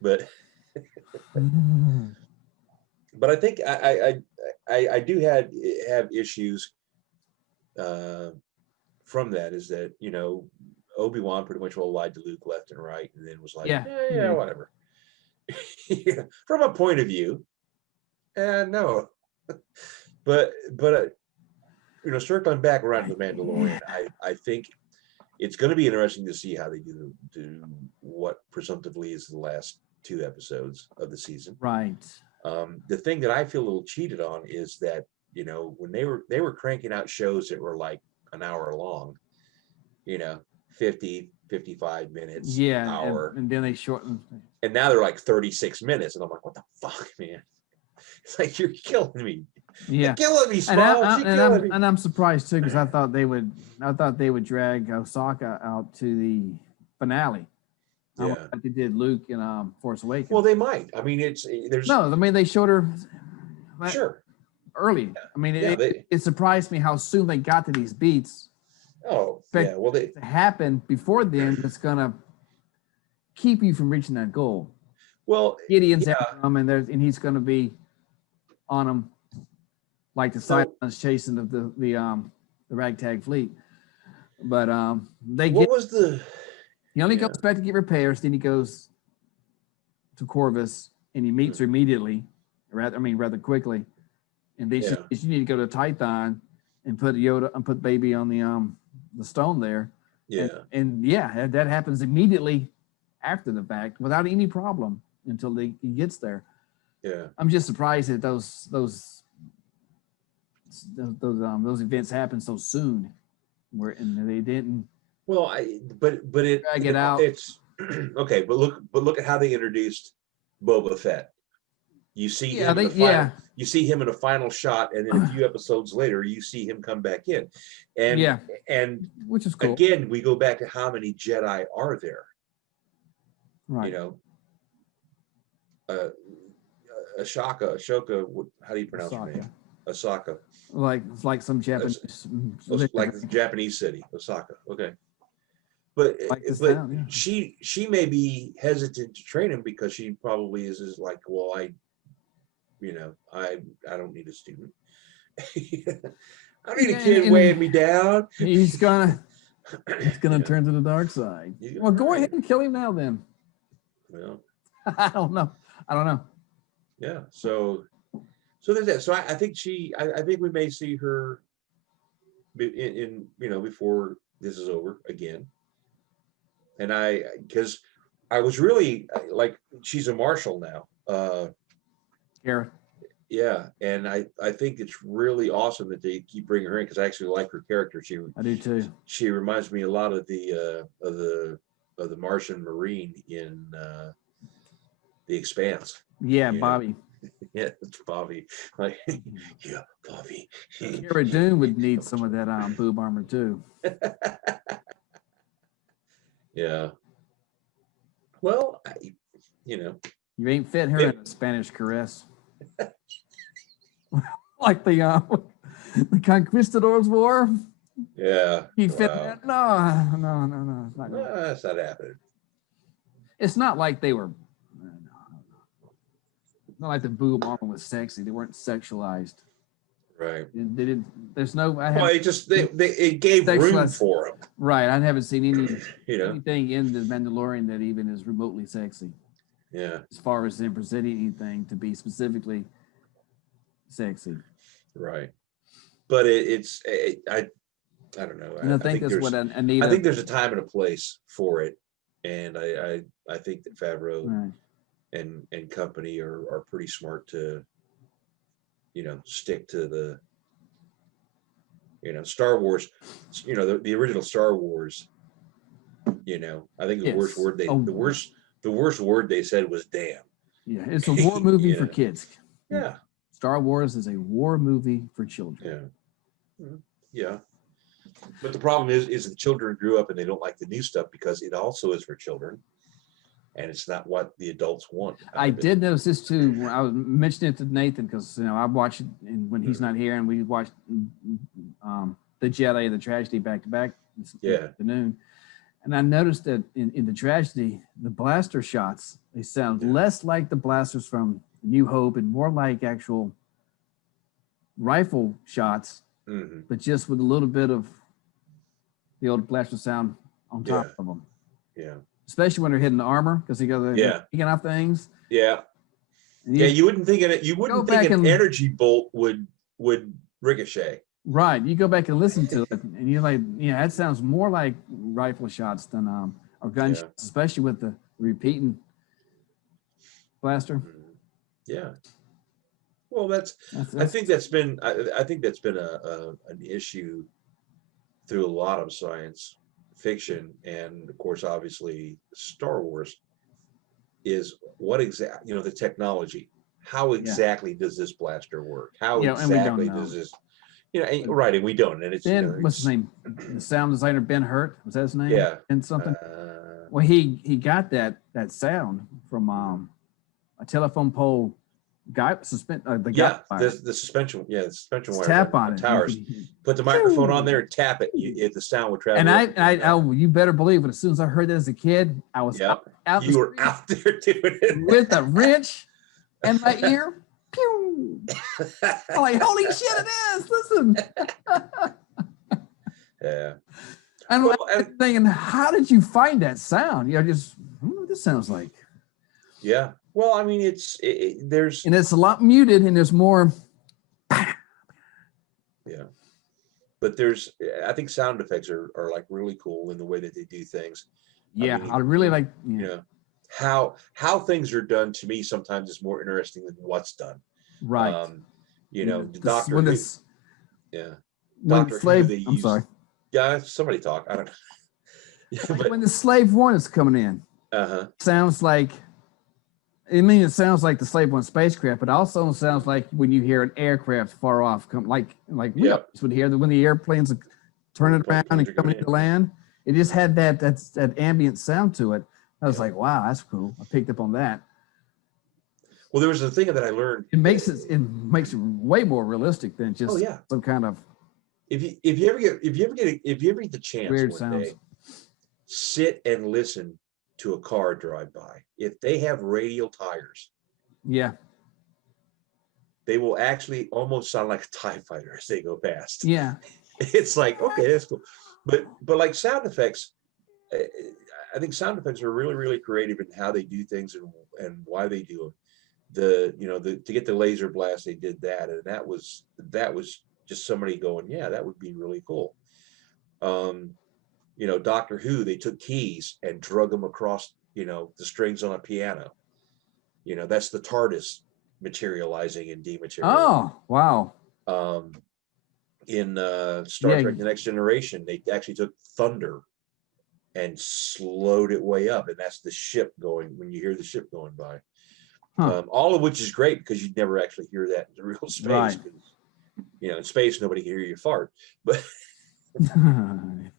But I think I do have issues from that. Is that Obi-Wan pretty much lied to Luke left and right, and then was like, yeah, whatever. From a point of view, no, but circling back around to the Mandalorian, I think it's going to be interesting to see how they do what presumptively is the last 2 episodes of the season. Right. The thing that I feel a little cheated on is that when they were cranking out shows that were like an hour long, 50, 55 minutes, hour, and then they shortened. And now they're like 36 minutes, and I'm like, what the fuck, man? It's like, you're killing me. Yeah, You're killing me, Smalls. You're killing me. and I'm surprised too, because I thought they would drag Osaka out to the finale. Yeah. Like they did Luke in Force Awakens. Well, they might. I mean, there's no. I mean, they showed her sure early. I mean, Yeah, it surprised me how soon they got to these beats. Oh, yeah. Well, to happen before then, it's gonna keep you from reaching that goal. Well, Gideon's after him, and he's gonna be on him like the Cylons chasing the ragtag fleet. But he only goes back to get repairs, then he goes to Corvus and he meets her immediately, rather quickly. And then she says, you need to go to Tython and put Yoda and put baby on the stone there. Yeah. And that happens immediately after the fact without any problem until he gets there. Yeah. I'm just surprised that those events happened so soon, and they didn't. Well, but it drag it out. It's okay, but look at how they introduced Boba Fett. You see you see him in a final shot, and then a few episodes later, you see him come back in, and which is cool. Again, we go back to how many Jedi are there? Right. You know, Ashoka. How do you pronounce her name? Osaka. Like some Japanese, like the Japanese city, Osaka. Okay. But she may be hesitant to train him because she probably is like, well, I don't need a student. I need a kid weighing me down. He's gonna turn to the dark side. Well, go ahead and kill him now then. Well, I don't know. Yeah. So there's that. So I think I think we may see her in before this is over again. And because I was really like, she's a marshal now. Garrett. Yeah, and I think it's really awesome that they keep bringing her in because I actually like her character. I do too. She reminds me a lot of the Martian Marine in The Expanse. Yeah, Bobby. Yeah, it's Bobby. Like, yeah, Bobby. Cara Dune would need some of that boob armor too. Yeah. Well, you ain't fit her in a Spanish caress. Like the Conquistadors War. Yeah. He fit that? No. It's not that's not happening. It's not like they were. Not like the boob armor was sexy. They weren't sexualized. Right. They didn't. There's no. It gave room for them. Right. I haven't seen anything in the Mandalorian that even is remotely sexy. Yeah. As far as them presenting anything to be specifically sexy. Right. But I don't know. And I think that's what I need. I think there's a time and a place for it, and I think that Favreau and company are pretty smart to stick to the Star Wars. The original Star Wars. I think the worst word the worst word they said was damn. Yeah, it's a war movie for kids. Yeah. Star Wars is a war movie for children. Yeah. Yeah. But the problem is the children grew up and they don't like the new stuff because it also is for children. And it's not what the adults want. I did notice this too. When I was mentioning it to Nathan because I watched it when he's not here, and we watched the Jedi and the Tragedy back to back this afternoon. And I noticed that in the Tragedy, the blaster shots, they sound less like the blasters from New Hope and more like actual rifle shots, but just with a little bit of the old blaster sound on top of them. Yeah. Especially when they're hitting the armor because they go picking off things. Yeah. You wouldn't think an energy bolt would ricochet. Right. You go back and listen to it and you're like, that sounds more like rifle shots than or gun shots, especially with the repeating blaster. Yeah. Well, I think that's been an issue through a lot of science fiction, and of course, obviously, Star Wars is what exactly the technology. how exactly does this blaster work? How and we don't exactly know. does this, right? And we don't. And it's Ben, what's his name? The sound designer Ben Hurt, was that his name? Yeah. And something. Well, he got that sound from a telephone pole guy the suspension wire. Tap on it. Towers. Put the microphone on there and tap it. If the sound would travel. And you better believe it. As soon as I heard that as a kid, I was out you were out there doing it with a wrench in my ear. Pew! I'm like, holy shit, it is! Listen. Yeah. And I'm thinking, how did you find that sound? I don't know what this sounds like. Yeah. Well, I mean, there's... And it's a lot muted, and there's more... Yeah. But I think sound effects are like really cool in the way that they do things. Yeah, I really like... Yeah. How things are done, to me, sometimes is more interesting than what's done. Right. Doctor Who. Yeah. Doctor Who. I'm sorry. Yeah, somebody talk. I don't know. When the Slave One is coming in, sounds like, it sounds like the Slave One spacecraft, but also sounds like when you hear an aircraft far off come, like we would hear when the airplanes are turning around and coming into land. It just had that ambient sound to it. I was like, wow, that's cool. I picked up on that. Well, there was a thing that I learned. It makes it way more realistic than just some kind of. If you ever get the chance weird one sounds. day, sit and listen to a car drive by. If they have radial tires, they will actually almost sound like a TIE fighter as they go past. Yeah, it's like, okay, that's cool. But like sound effects, I think sound effects are really, really creative in how they do things and why they do them. To get the laser blast, they did that, and that was just somebody going, yeah, that would be really cool. Doctor Who, they took keys and drug them across, the strings on a piano. That's the TARDIS materializing and dematerializing. Oh, wow. In Star Trek: The Next Generation, they actually took thunder and slowed it way up, and that's the ship going, when you hear the ship going by. All of which is great because you'd never actually hear that in real space. Right. In space, nobody can hear you fart. But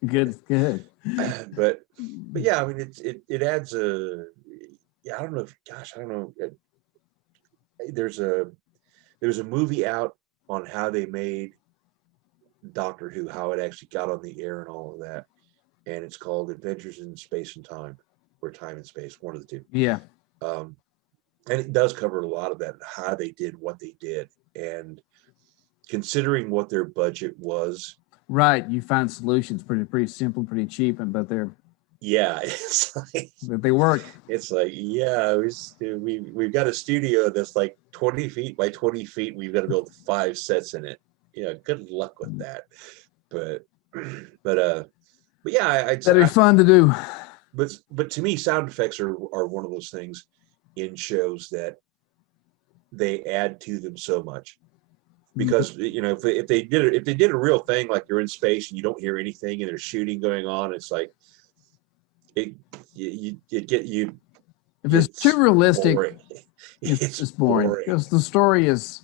good. But yeah, I mean, it adds a. Yeah, I don't know. I don't know. There's a movie out on how they made Doctor Who, how it actually got on the air and all of that, and it's called Adventures in Space and Time, or Time and Space, one of the two. Yeah. And it does cover a lot of that, how they did what they did, and considering what their budget was. Right, you find solutions pretty simple, pretty cheap, but they're it's like, but they work. It's like, we've got a studio that's like 20 feet by 20 feet. We've got to build 5 sets in it. Good luck with that. But yeah, that'd be fun to do. But to me, sound effects are one of those things in shows that they add to them so much, because if they did a real thing, like you're in space and you don't hear anything and there's shooting going on, it's like if it's too realistic, boring. It's just boring because the story is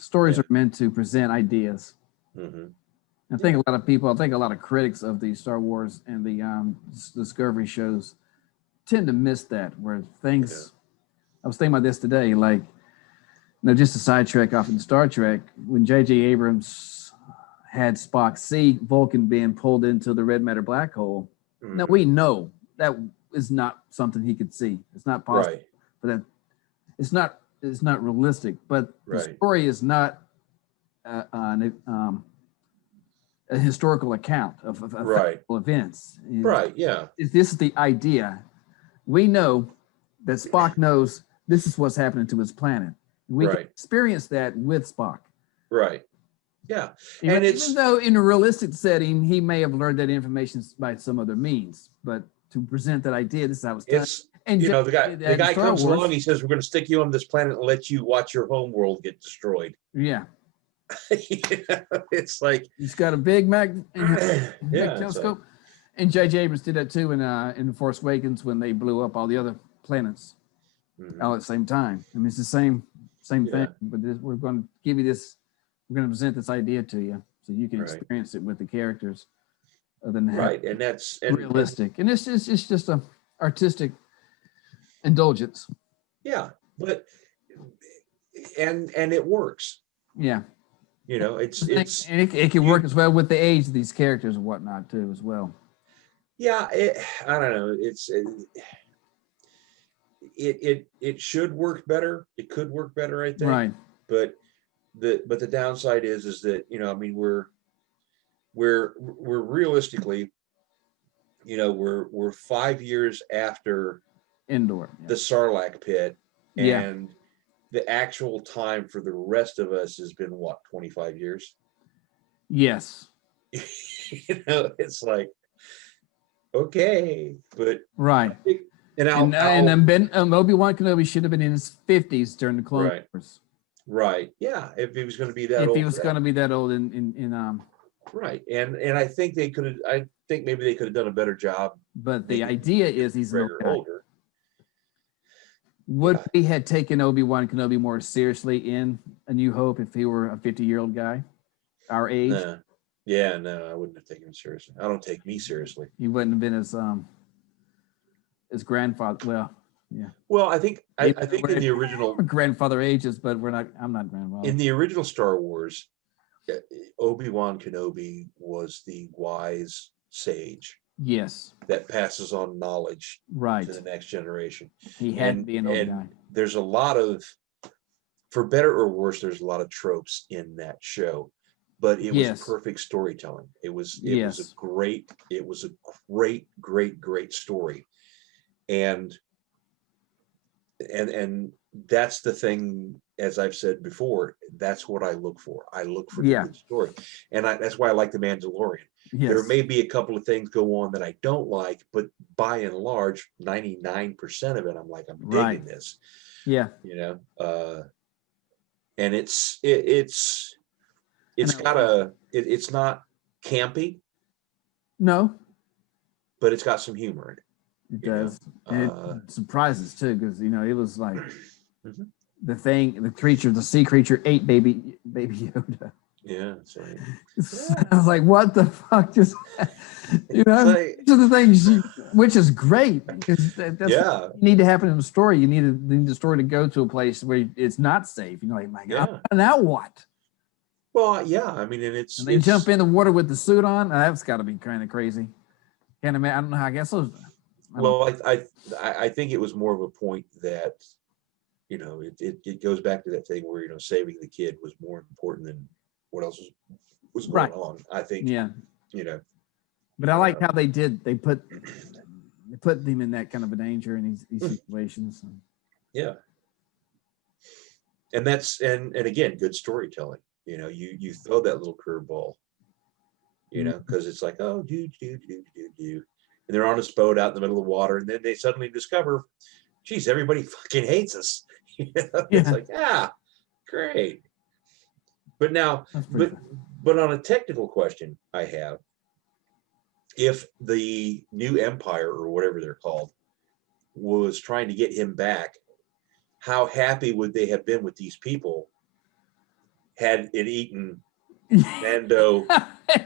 stories are meant to present ideas. I think a lot of critics of the Star Wars and the Discovery shows tend to miss that, where things. I was thinking about this today, like, just a sidetrack off in Star Trek, when J.J. Abrams had Spock see Vulcan being pulled into the red matter black hole. Now we know that is not something he could see. It's not possible. Right. But that it's not realistic. But the story is not a historical account of factual events. Right. Yeah. This is the idea. We know that Spock knows this is what's happening to his planet. We can experience that with Spock. Right. Yeah. And even though in a realistic setting, he may have learned that information by some other means, but to present that idea, this is how it's done. And the guy comes along, he says, we're going to stick you on this planet and let you watch your home world get destroyed. Yeah. It's like he's got a big telescope. And J.J. Abrams did that too in The Force Awakens when they blew up all the other planets. all at the same time. I mean, it's the same thing, Yeah. but we're going to give you this. We're going to present this idea to you so you can Right. experience it with the characters, other than Right, and that's and realistic. And it's just a artistic indulgence. yeah, but and it works. Yeah. You know, it's And it can work as well with the age of these characters and whatnot too, as well. yeah. I don't know. It should work better. It could work better, I think. Right. But the downside is that, you know, I mean, we're realistically, you know, we're 5 years after Indoor. the Sarlacc pit, Yeah. and the actual time for the rest of us has been what, 25 years? Yes. You know, it's like, okay, but Right. and Obi-Wan Kenobi should have been in his 50s during the Clone Right. Wars. right, yeah, if he was going to be that If old, he was for going that. to be that old in Right, and I think they could have. I think maybe they could have done a better job. but the making idea is he's an old Gregor guy. older. Would Yeah. we had taken Obi-Wan Kenobi more seriously in A New Hope if he were a 50-year-old guy, our age? No, yeah, no, I wouldn't have taken him seriously. I don't take me seriously. He wouldn't have been his grandfather. Well, yeah, Well, I think in the original grandfather ages, but I'm not grandfather. in the original Star Wars, Obi-Wan Kenobi was the wise sage Yes, that passes on knowledge right. to the next generation. He had to And- be an old and guy. There's a lot of, for better or worse, there's a lot of tropes in that show, but it was Yes. perfect storytelling. It was Yes. a great story, and that's the thing. As I've said before, that's what I look for. I look for Yeah. the good story, and that's why I like the Mandalorian. Yes. There may be a couple of things go on that I don't like, but by and large, 99% of it, I'm like, I'm digging Right. this. Yeah. You know, and it's And it's not campy, No, but it's got some humor in it. it You know, does. And it surprises too, because it was like Mhm. the sea creature ate baby Yoda. Yeah, so I was like, what the fuck just it's like, these are the things which is great because that's yeah, what need to happen in the story. You need the story to go to a place where it's not safe. Like, my God, yeah. now what? Well, yeah. I mean, and And they jump in the water with the suit on. That's got to be kind of crazy. Can't imagine. I don't know how. I guess those. Well, I think it was more of a point that, you know, it goes back to that thing where, you know, saving the kid was more important than what else was going Right. on. I think, Yeah, you know, but I like how they put them in that kind of a danger in these Hmm. situations. yeah. And that's and again, good storytelling. You know, you throw that little curveball, you know, because it's like, oh, do, and they're on this boat out in the middle of the water, and then they suddenly discover, geez, everybody fucking hates us. You know? It's Yeah. like, great. But now, That's pretty but on a technical question I have, if the new empire or whatever they're called was trying to get him back, how happy would they have been with these people had it eaten Mando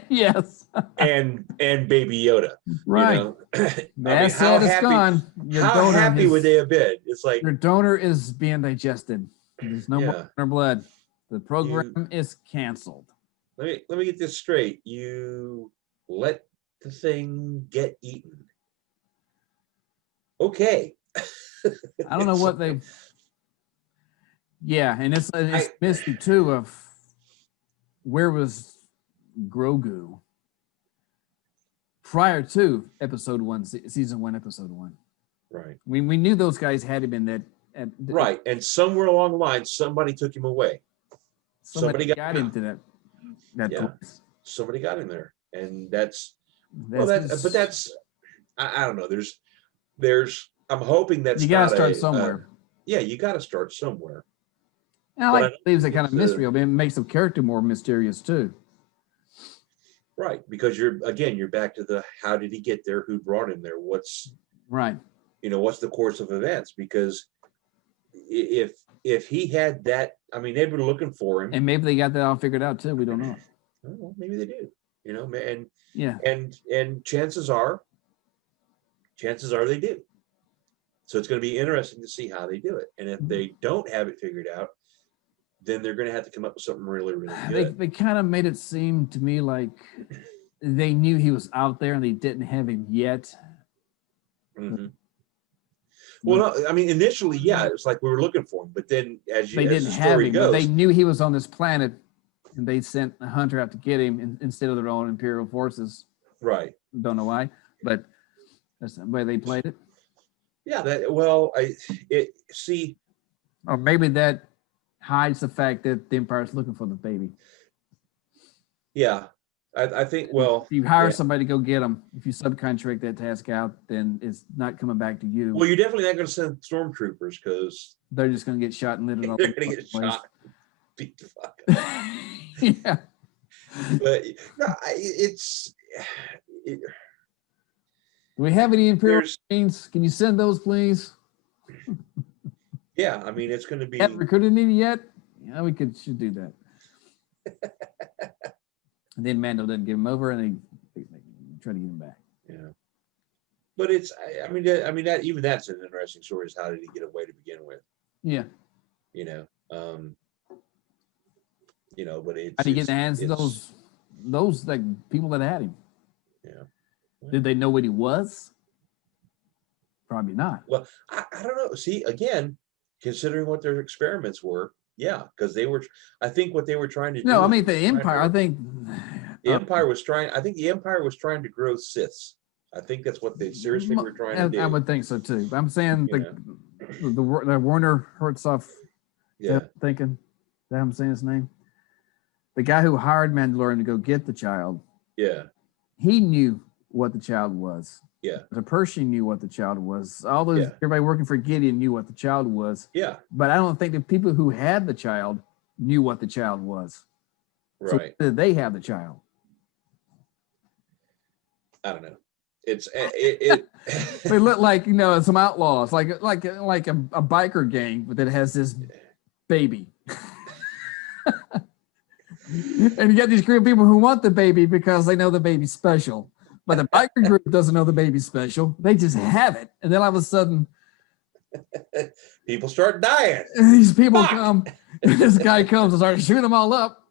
Yes. and Baby Yoda? Right. You know? That's how it's gone. How happy would they have been? It's like, Your donor is being digested. There's no Yeah. more donor blood. The program is canceled. let me get this straight. You let the thing get eaten. Okay. I don't know what they. Yeah, and it's mystery too of where was Grogu prior to episode 1, season 1, episode 1. Right. We knew those guys had him in that. Right. And somewhere along the line, somebody took him away. Somebody somebody got got into that Yeah. place. Somebody got him there. And that's That's but that's I don't know. There's I'm hoping that's you got not to start a, somewhere. yeah, you got to start somewhere. And I but like leaves that kind of it's, mystery. It makes the character more mysterious too. Right. Because you're back to the how did he get there? Who brought him there? What's Right. what's the course of events? Because if he had that, I mean, they've been looking for him, and maybe they got that all figured out too. We don't know. Well, maybe they do, you know, and Yeah, and chances are they do. So it's going to be interesting to see how they do it, and if they don't have it figured out, then they're going to have to come up with something really, really good. they kind of made it seem to me like they knew he was out there and they didn't have him yet. Mm-hmm. Well, no, I mean, initially, yeah, it was like we were looking for him, but then as the story goes, they knew he was on this planet, and they sent a hunter out to get him instead of their own Imperial forces. Right. Don't know why, but that's the way they played it. Yeah. See. Or maybe that hides the fact that the Empire's looking for the baby. Yeah. I think, well, if you hire somebody to go get them, if you subcontract that task out, then it's not coming back to you. Well, you're definitely not going to send stormtroopers because they're just going to get shot and lit it all. They're going to get shot, beat the fuck up. Yeah, but no, do we have any Imperial Marines? Can you send those, please? Yeah, I mean, it's going to be. Haven't recruited any yet? Yeah, we should do that. And then Mando didn't give him over, and they try to get him back. Yeah, but it's. I mean, that even that's an interesting story. Is how did he get away to begin with? Yeah. You know, but it's. How did he get in the hands of those like people that had him? Yeah. Well, did they know what he was? Probably not. Well, I don't know. See, again, considering what their experiments were. Yeah, because they were. I think what they were trying to do. No, I mean the Empire. I think the Empire was trying. I think the Empire was trying to grow Siths. I think that's what they seriously were trying to do. I would think so too. But I'm saying the Werner Herzog. Yeah. Thinking that I'm saying his name. The guy who hired Mandalorian to go get the child. Yeah. He knew what the child was. Yeah. The Pershing knew what the child was. Everybody working for Gideon knew what the child was. Yeah. But I don't think the people who had the child knew what the child was. Right. So did they have the child? I don't know. It they look like some outlaws, like a biker gang that has this baby. And you got these group of people who want the baby because they know the baby's special. But the biker group doesn't know the baby's special. They just have it. And then all of a sudden, people start dying. These people come, and this guy comes and starts shooting them all up.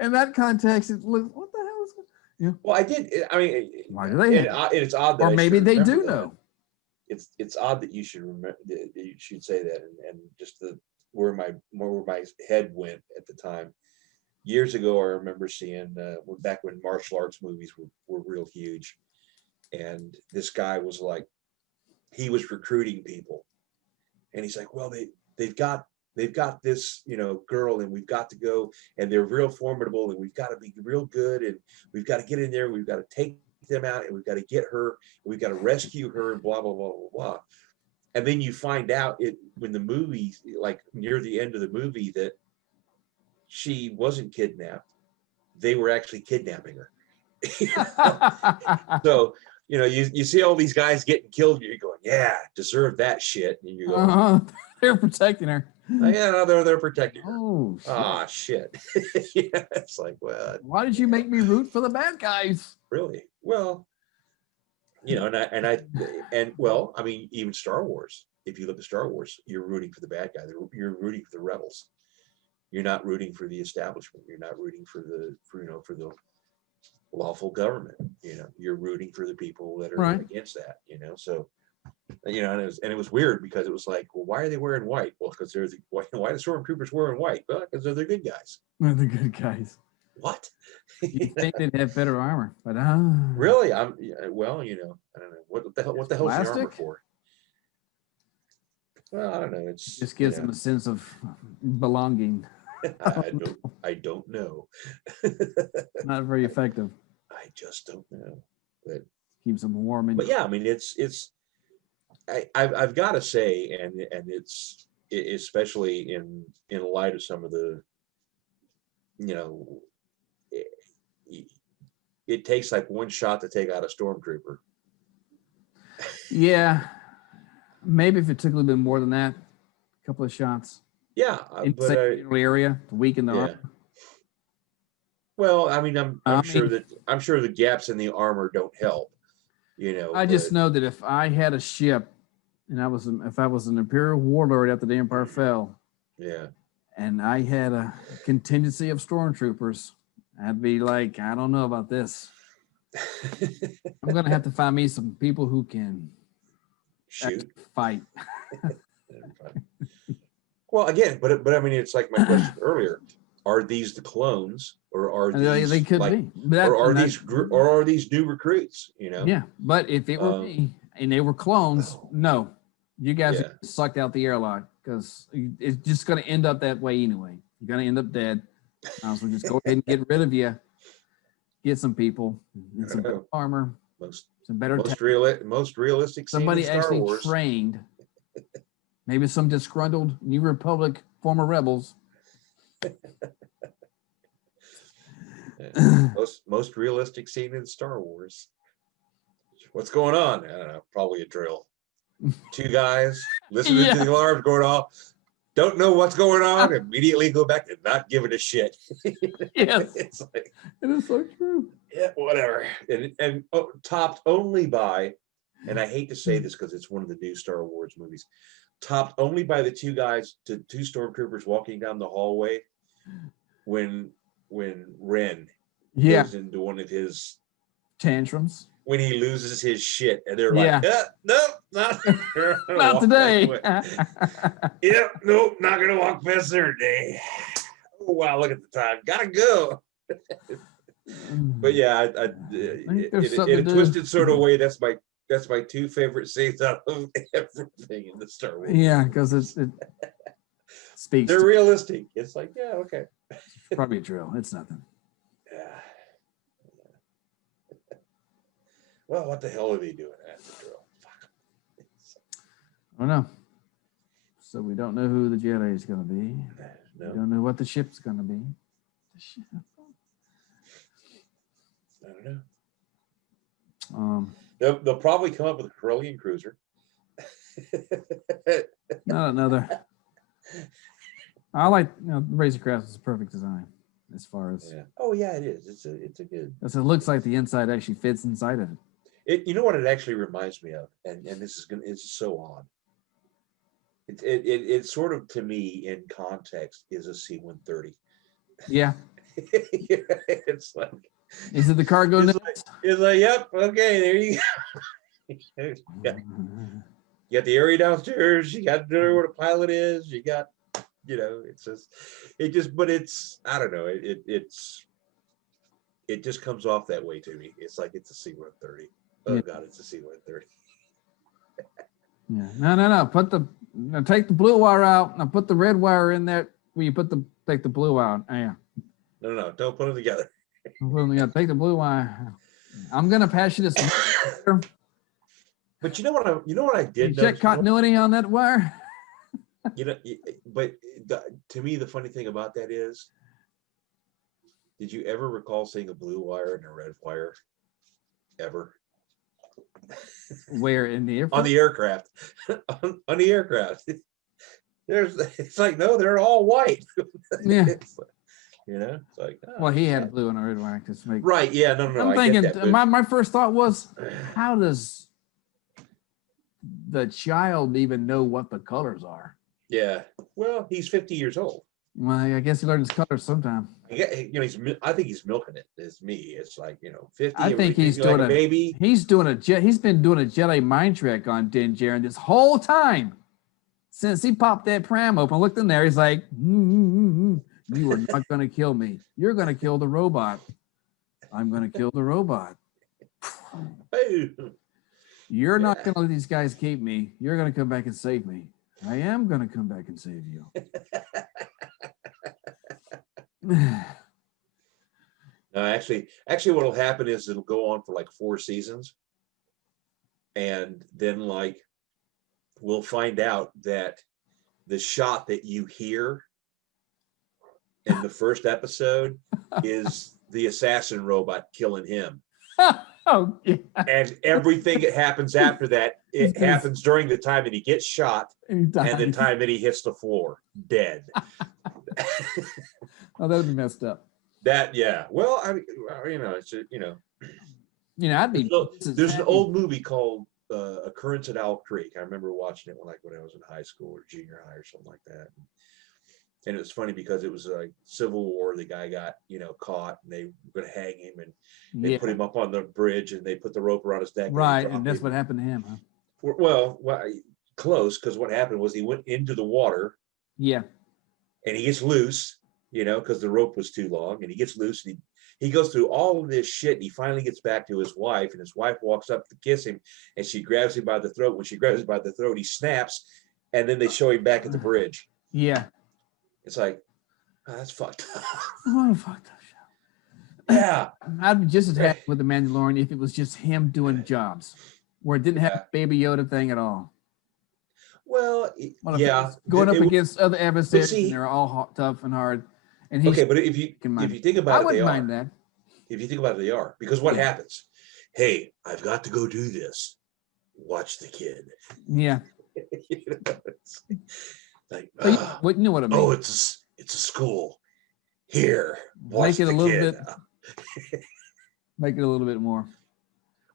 In that context, it looks, what the hell is going on? Well, I mean, why do they? It's odd that or maybe they do that. know. It's odd that you should remember. That you should say that, and just where my head went at the time. Years ago, I remember seeing back when martial arts movies were real huge, and this guy was like, he was recruiting people, and he's like, well, they've got this girl, and we've got to go, and they're real formidable, and we've got to be real good, and we've got to get in there, we've got to take them out, and we've got to get her, and we've got to rescue her, and blah blah blah blah blah. And then you find out when the movie, like near the end of the movie, that she wasn't kidnapped. They were actually kidnapping her. So, you see all these guys getting killed, you're going, yeah, deserve that shit. And you go, they're protecting her. Yeah, no, they're protecting her. Oh, shit. Yeah, it's like, well, why did you make me root for the bad guys? Really? Well, I mean, even Star Wars, if you look at Star Wars, you're rooting for the bad guy. You're rooting for the rebels. You're not rooting for the establishment. You're not rooting for the lawful government. You're rooting for the people that are against that. So, and it was weird because it was like, well, why are they wearing white? Well, because why the stormtroopers wearing white? Well, because they're the good guys. They're the good guys. What? You think they'd have better armor, but really, I don't know. What the hell? What the hell is the armor for? Well, I don't know. It just gives them a sense of belonging. I don't know. Not very effective. I just don't know. But keeps them warm. But yeah, I mean, I've got to say, and it's especially in light of some of the, it takes like one shot to take out a stormtrooper. Yeah. maybe if it took a little bit more than that, a couple of shots. Yeah, In the same area to weaken the armor. Well, I mean, I'm sure the gaps in the armor don't help. You know, I just know that if I had a ship, and if I was an Imperial warlord after the Empire fell, and I had a contingency of stormtroopers, I'd be like, I don't know about this. I'm gonna have to find me some people who can shoot, fight. Well, again, but I mean, it's like my question earlier: are these the clones, or are these they could be, or are these new recruits? You know? Yeah, but if it were me and they were clones, no, you guys are sucked out the airlock because it's just going to end up that way anyway. You're going to end up dead. So just go ahead and get rid of you. Get some people and some good armor, some better most realistic. Somebody scene in Star actually Wars. Trained. Maybe some disgruntled New Republic former rebels. Most realistic scene in Star Wars. What's going on? I don't know. Probably a drill. Two guys listening to the alarms going off. Don't know what's going on. Immediately go back and not give it a shit. Yes, It's like, it is so true. Yeah, whatever. And topped only by, and I hate to say this because it's one of the new Star Wars movies, topped only by the two stormtroopers walking down the hallway when Ren goes into one of his tantrums. When he loses his shit, and they're like, no, not today. Nope, not gonna walk past there today. Oh wow, look at the time, gotta go. But yeah, in a twisted sort of way, that's my two favorite scenes out of everything in the Star Wars. Yeah, because it speaks. They're realistic. It's like, yeah, okay. It's probably a drill. It's nothing. Yeah. Well, what the hell are they doing at the drill? Fuck. I don't know. So we don't know who the Jedi is going to be. No. We don't know what the ship's going to be. I don't know. They'll probably come up with a Corellian cruiser. Not another. I like Razorcraft is a perfect design as far as. Yeah. Oh yeah, it is. It's a good. Because it looks like the inside actually fits inside of it. You know what it actually reminds me of, and it's so odd. It sort of, to me, in context, is a C-130. Yeah. It's like. Is it the cargo? It's like, yep, okay, there you go. You got the area downstairs. You got to know where the pilot is. You got, but it's, I don't know. It just comes off that way to me. It's like it's a C-130. Oh God, it's a C-130. Yeah. No. Take the blue wire out. Now put the red wire in there. Where you take the blue out. Yeah. No. Don't put them together. Take the blue wire. I'm gonna pass you this. But you know what I did. Check continuity on that wire. But to me, the funny thing about that is, did you ever recall seeing a blue wire and a red wire? Ever? Where in the aircraft? On the aircraft. on the aircraft. It's like, no, they're all white. Yeah. It's like, well, he had a blue and a red wire to make. Right. Yeah. No. I'm thinking. My first thought was, how does the child even know what the colors are? Well, he's 50 years old. Well, I guess he learned his colors sometime. I think he's milking it. It's me. It's like, 50. I think he's doing like a baby. He's been doing a Jedi mind trick on Din Djarin this whole time. Since he popped that pram open, looked in there, he's like, you are not going to kill me. You're going to kill the robot. I'm going to kill the robot. You're not going to let these guys keep me. You're going to come back and save me. I am going to come back and save you. No, actually what will happen is it'll go on for like 4 seasons. And then we'll find out that the shot that you hear in the first episode is the assassin robot killing him. Oh, yeah. And everything that happens after that, it happens during the time that he gets shot and the time that he hits the floor, dead. Oh, that would be messed up. That, yeah. Well, it's I'd be. There's an old movie called Occurrence at Owl Creek. I remember watching it when I was in high school or junior high or something like that. And it was funny because it was like Civil War. The guy got, caught and they were going to hang him, and they put him up on the bridge and they put the rope around his neck. Right. And that's what happened to him, huh? Well, close, because what happened was he went into the water. Yeah. And he gets loose, because the rope was too long, and he gets loose, and he goes through all of this shit, and he finally gets back to his wife, and his wife walks up to kiss him, and she grabs him by the throat. When she grabs him by the throat, he snaps, and then they show him back at the bridge. Yeah. It's like, oh, that's fucked up. What a fucked up show. Yeah. I'd be just as happy with The Mandalorian if it was just him doing jobs, where it didn't have a Baby Yoda thing at all. Well, going up against other adversaries, and they're all tough and hard. And okay, but if you think about it, I wouldn't mind that. If you think about it, they are, because what happens? Hey, I've got to go do this. Watch the kid. Yeah. Like, you know what I mean? Oh, it's a school. Here, watch make it the a little kid. bit. Make it a little bit more.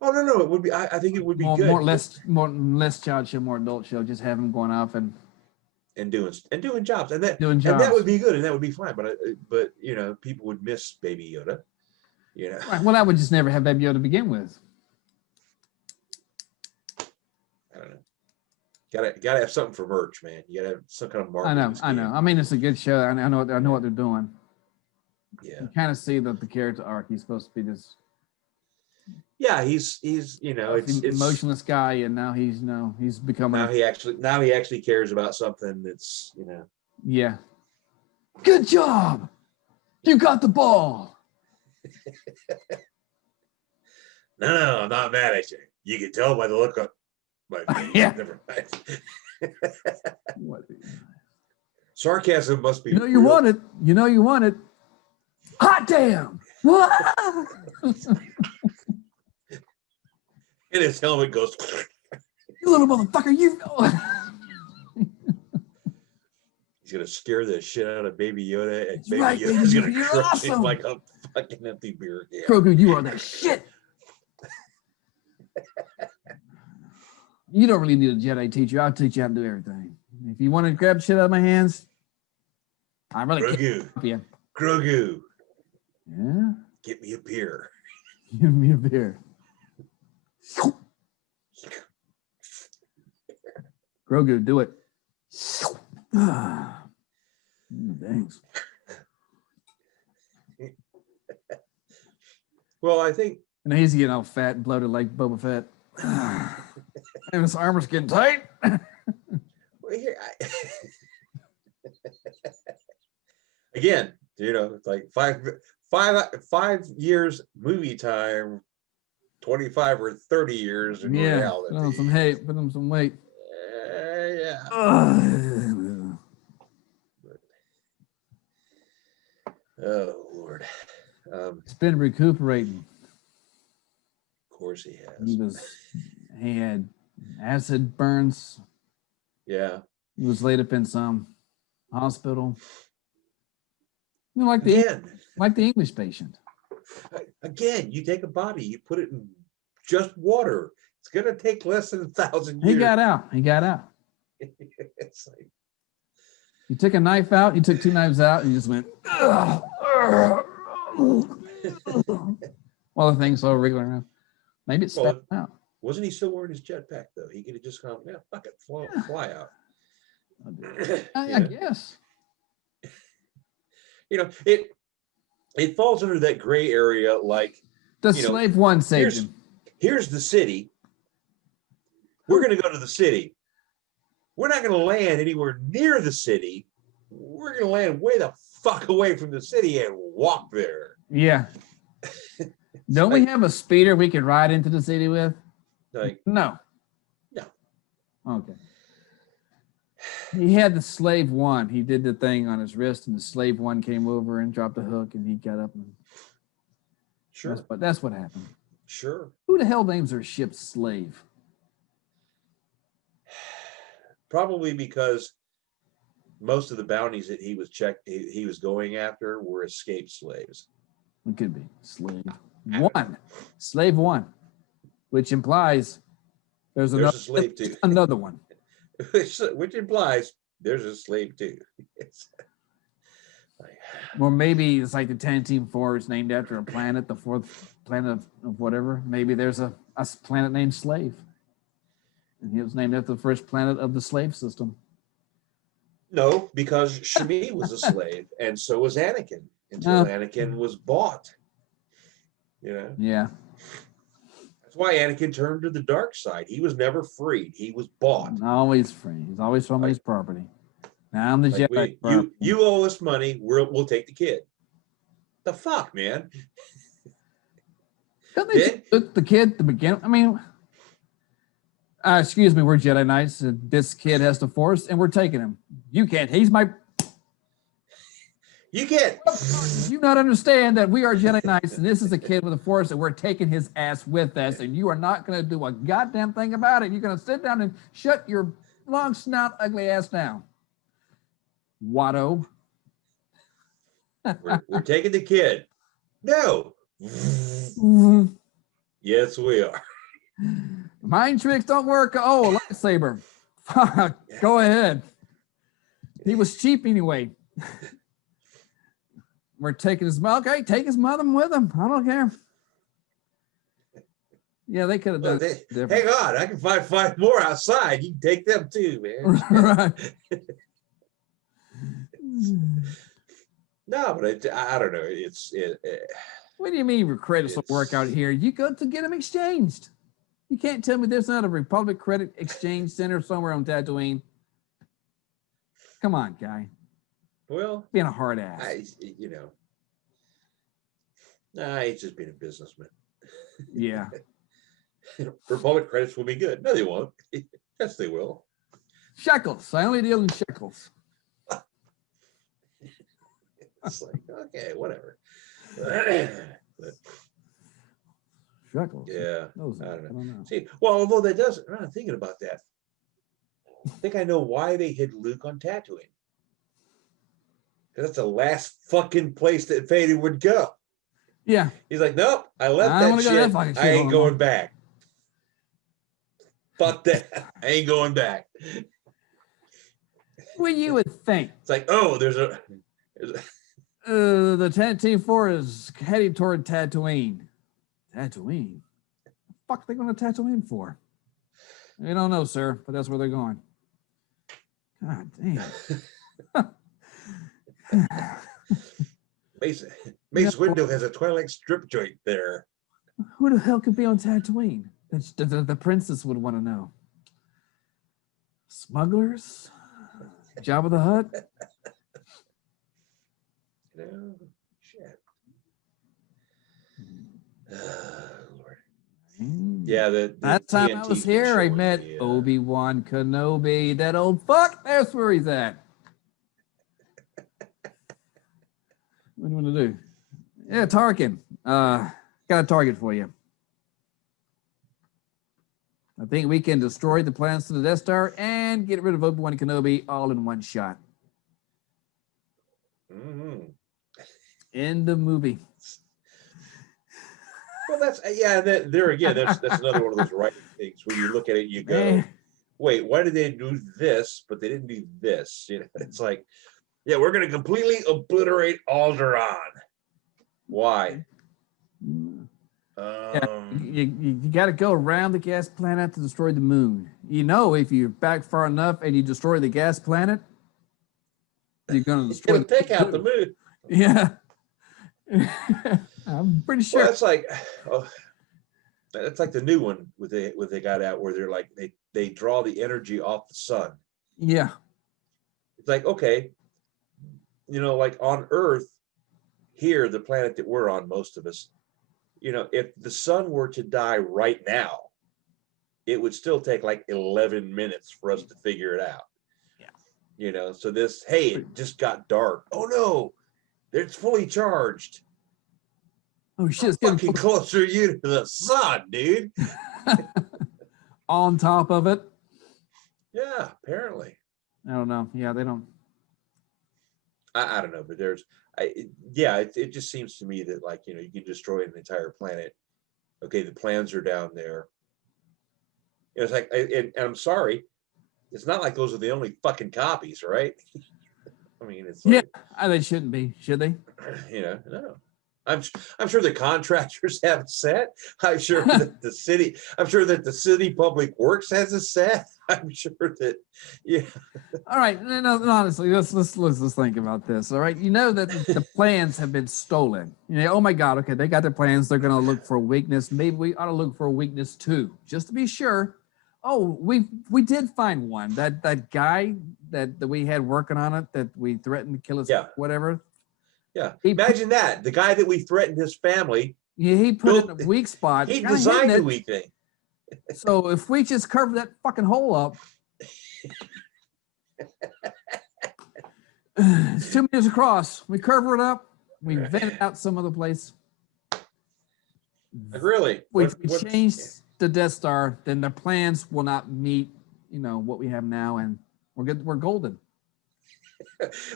Oh no, it would be. I think it would be good. More less child show, more adult show. Just have them going off and doing jobs, and that would be good, and that would be fine. But people would miss Baby Yoda. Right. Well, I would just never have Baby Yoda to begin with. I don't know. Gotta have something for merch, man. You gotta have some kind of marketing. I know. I mean, it's a good show. I know what they're doing. Yeah. You kind of see that the character arc. He's supposed to be this. Yeah, he's it's emotionless guy, and now he's becoming. Now he actually cares about something that's Yeah. Good job. You got the ball. No, I'm not mad at you. You can tell by the look of my face. Yeah. Never mind. Sarcasm must be. You want it. You want it. Hot damn. And his helmet goes. You little motherfucker, He's gonna scare the shit out of Baby Yoda, and Baby Yoda's gonna crush awesome. him like a fucking empty beer can. Grogu, you are that shit. You don't really need a Jedi teacher. I'll teach you how to do everything. If you want to grab shit out of my hands, I really can't help you. Grogu. Yeah? Get me a beer. Give me a beer. Grogu, do it. Thanks. Well, I think. And he's getting all fat and bloated like Boba Fett. And his armor's getting tight. Well, here, again, it's like 5 years movie time, 25 or 30 years in reality. Put on some weight. Yeah. Oh Lord. He's been recuperating. Of course he has. He had acid burns. Yeah. He was laid up in some hospital. Like the English patient. Again, you take a body, you put it in just water. It's gonna take less than 1,000 years. He got out. It's like he took a knife out. He took 2 knives out, and he just went. While the thing's all wriggling around. Maybe it spat out. Wasn't he still wearing his jetpack though? He could have just gone, fuck it, fly out. I guess. It falls under that gray area, like the slave one saved him. Here's the city. We're going to go to the city. We're not going to land anywhere near the city. We're going to land way the fuck away from the city and walk there. Yeah. Don't we have a speeder we could ride into the city with? No. Okay. He had the slave one. He did the thing on his wrist, and the slave one came over and dropped the hook, and he got up. And sure. That's what happened. Sure. Who the hell names their ship Slave? Probably because most of the bounties that he was going after were escaped slaves. It could be Slave 1. Slave 1. Which implies there's a slave 2. Another one. Which implies there's a slave 2. Or maybe it's like the Tantive 4 is named after a planet, the 4th planet of whatever. Maybe there's a planet named Slave. And it was named after the first planet of the slave system. No, because Shmi was a slave, and so was Anakin, until Anakin was bought. You know? Yeah. That's why Anakin turned to the dark side. He was never freed. He was bought. Always free. He's always somebody's property. Now I'm the Jedi. You owe us money. We'll take the kid. The fuck, man? Don't they took the kid to begin? I mean, excuse me, we're Jedi Knights. This kid has the Force, and we're taking him. You can't. He's my. You can't. Do you not understand that we are Jedi Knights, and this is a kid with a Force, and we're taking his ass with us, and you are not going to do a goddamn thing about it. You're going to sit down and shut your long snout, ugly ass down. Watto. We're taking the kid. No. Yes, we are. Mind tricks don't work. Oh, lightsaber. Fuck. Go ahead. He was cheap anyway. We're taking his mother. Okay, take his mother with him. I don't care. Yeah, they could have done it. Hang on, I can find 5 more outside. You can take them too, man. Right. No, but I don't know. What do you mean your credits will work out here? You go to get them exchanged. You can't tell me there's not a Republic Credit Exchange Center somewhere on Tatooine. Come on, guy. Well, being a hard ass. He's just being a businessman. Yeah. Republic credits will be good. No, they won't. Yes, they will. Shekels. I only deal in shekels. It's like, okay, whatever. Shekels. Yeah. I don't know. See, well, although that doesn't, I'm thinking about that. I think I know why they hid Luke on Tatooine. Because that's the last fucking place that Vader would go. Yeah. He's like, nope, I left that shit. I ain't going back. Fuck that. I ain't going back. Well, you would think. It's like, oh, there's a the Tantive 4 is heading toward Tatooine. Tatooine? What the fuck are they going to Tatooine for? I don't know, sir, but that's where they're going. God damn. Mace Windu has a Twilight strip joint there. Who the hell could be on Tatooine? The princess would want to know. Smugglers? Jabba the Hutt? No, shit. Lord. Yeah, that time TNT I was here, I met Obi-Wan Kenobi. That old fuck, that's where he's at. What do you want to do? Yeah, Tarkin. Got a target for you. I think we can destroy the plans to the Death Star and get rid of Obi-Wan Kenobi all in one shot. Mm-hmm. End of movie. Well, there again, that's another one of those writing things where you look at it and you go, wait, why did they do this, but they didn't do this? You know, it's like, yeah, we're going to completely obliterate Alderaan. Why? You got to go around the gas planet to destroy the moon. You know, if you're back far enough and you destroy the gas planet, you're going to destroy take out the moon. Yeah. I'm pretty sure. Well, that's like the new one what they got out where they're like they draw the energy off the sun. Yeah. It's like, okay, you know, like on Earth, here, the planet that we're on, most of us, you know, if the sun were to die right now, it would still take like 11 minutes for us to figure it out. Yeah. You know, so it just got dark. Oh no, it's fully charged. Oh shit! It's Fucking getting closer you to the sun, dude. on top of it. Yeah, apparently. I don't know. Yeah, they don't. I don't know, but it just seems to me that, like, you know, you can destroy an entire planet. Okay, the plans are down there. It's like, and I'm sorry, it's not like those are the only fucking copies, right? I mean, it's like, they shouldn't be, should they? you know, no. I'm sure the contractors have it set. I'm sure that the city public works has a set. I'm sure that, yeah. All right, no, honestly, let's think about this. All right, you know that the plans have been stolen. You know, oh my God, okay, they got their plans. They're going to look for a weakness. Maybe we ought to look for a weakness too, just to be sure. Oh, we did find one. That guy that we had working on it, that we threatened to kill us, whatever. Yeah, imagine that. The guy that we threatened his family. Yeah, he put it in a weak spot. He designed the weak thing. So if we just cover that fucking hole up, it's 2 meters across. We cover it up. We vent it out some other place. Really? We change the Death Star, then the plans will not meet, you know, what we have now, and we're good. We're golden.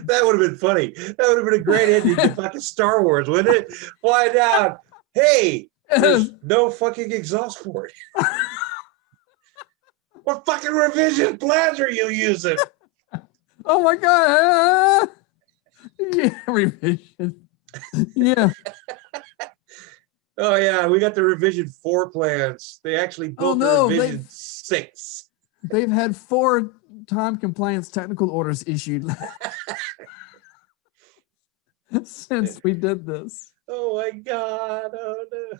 That would have been funny. That would have been a great ending to fucking Star Wars, wouldn't it? Fly down. Hey, there's no fucking exhaust port. What fucking revision plans are you using? Oh my God. Yeah, revision. Yeah. Oh yeah, we got the revision 4 plans. They actually built the revision 6. They've had 4 time compliance technical orders issued since we did this. Oh my God. Oh no.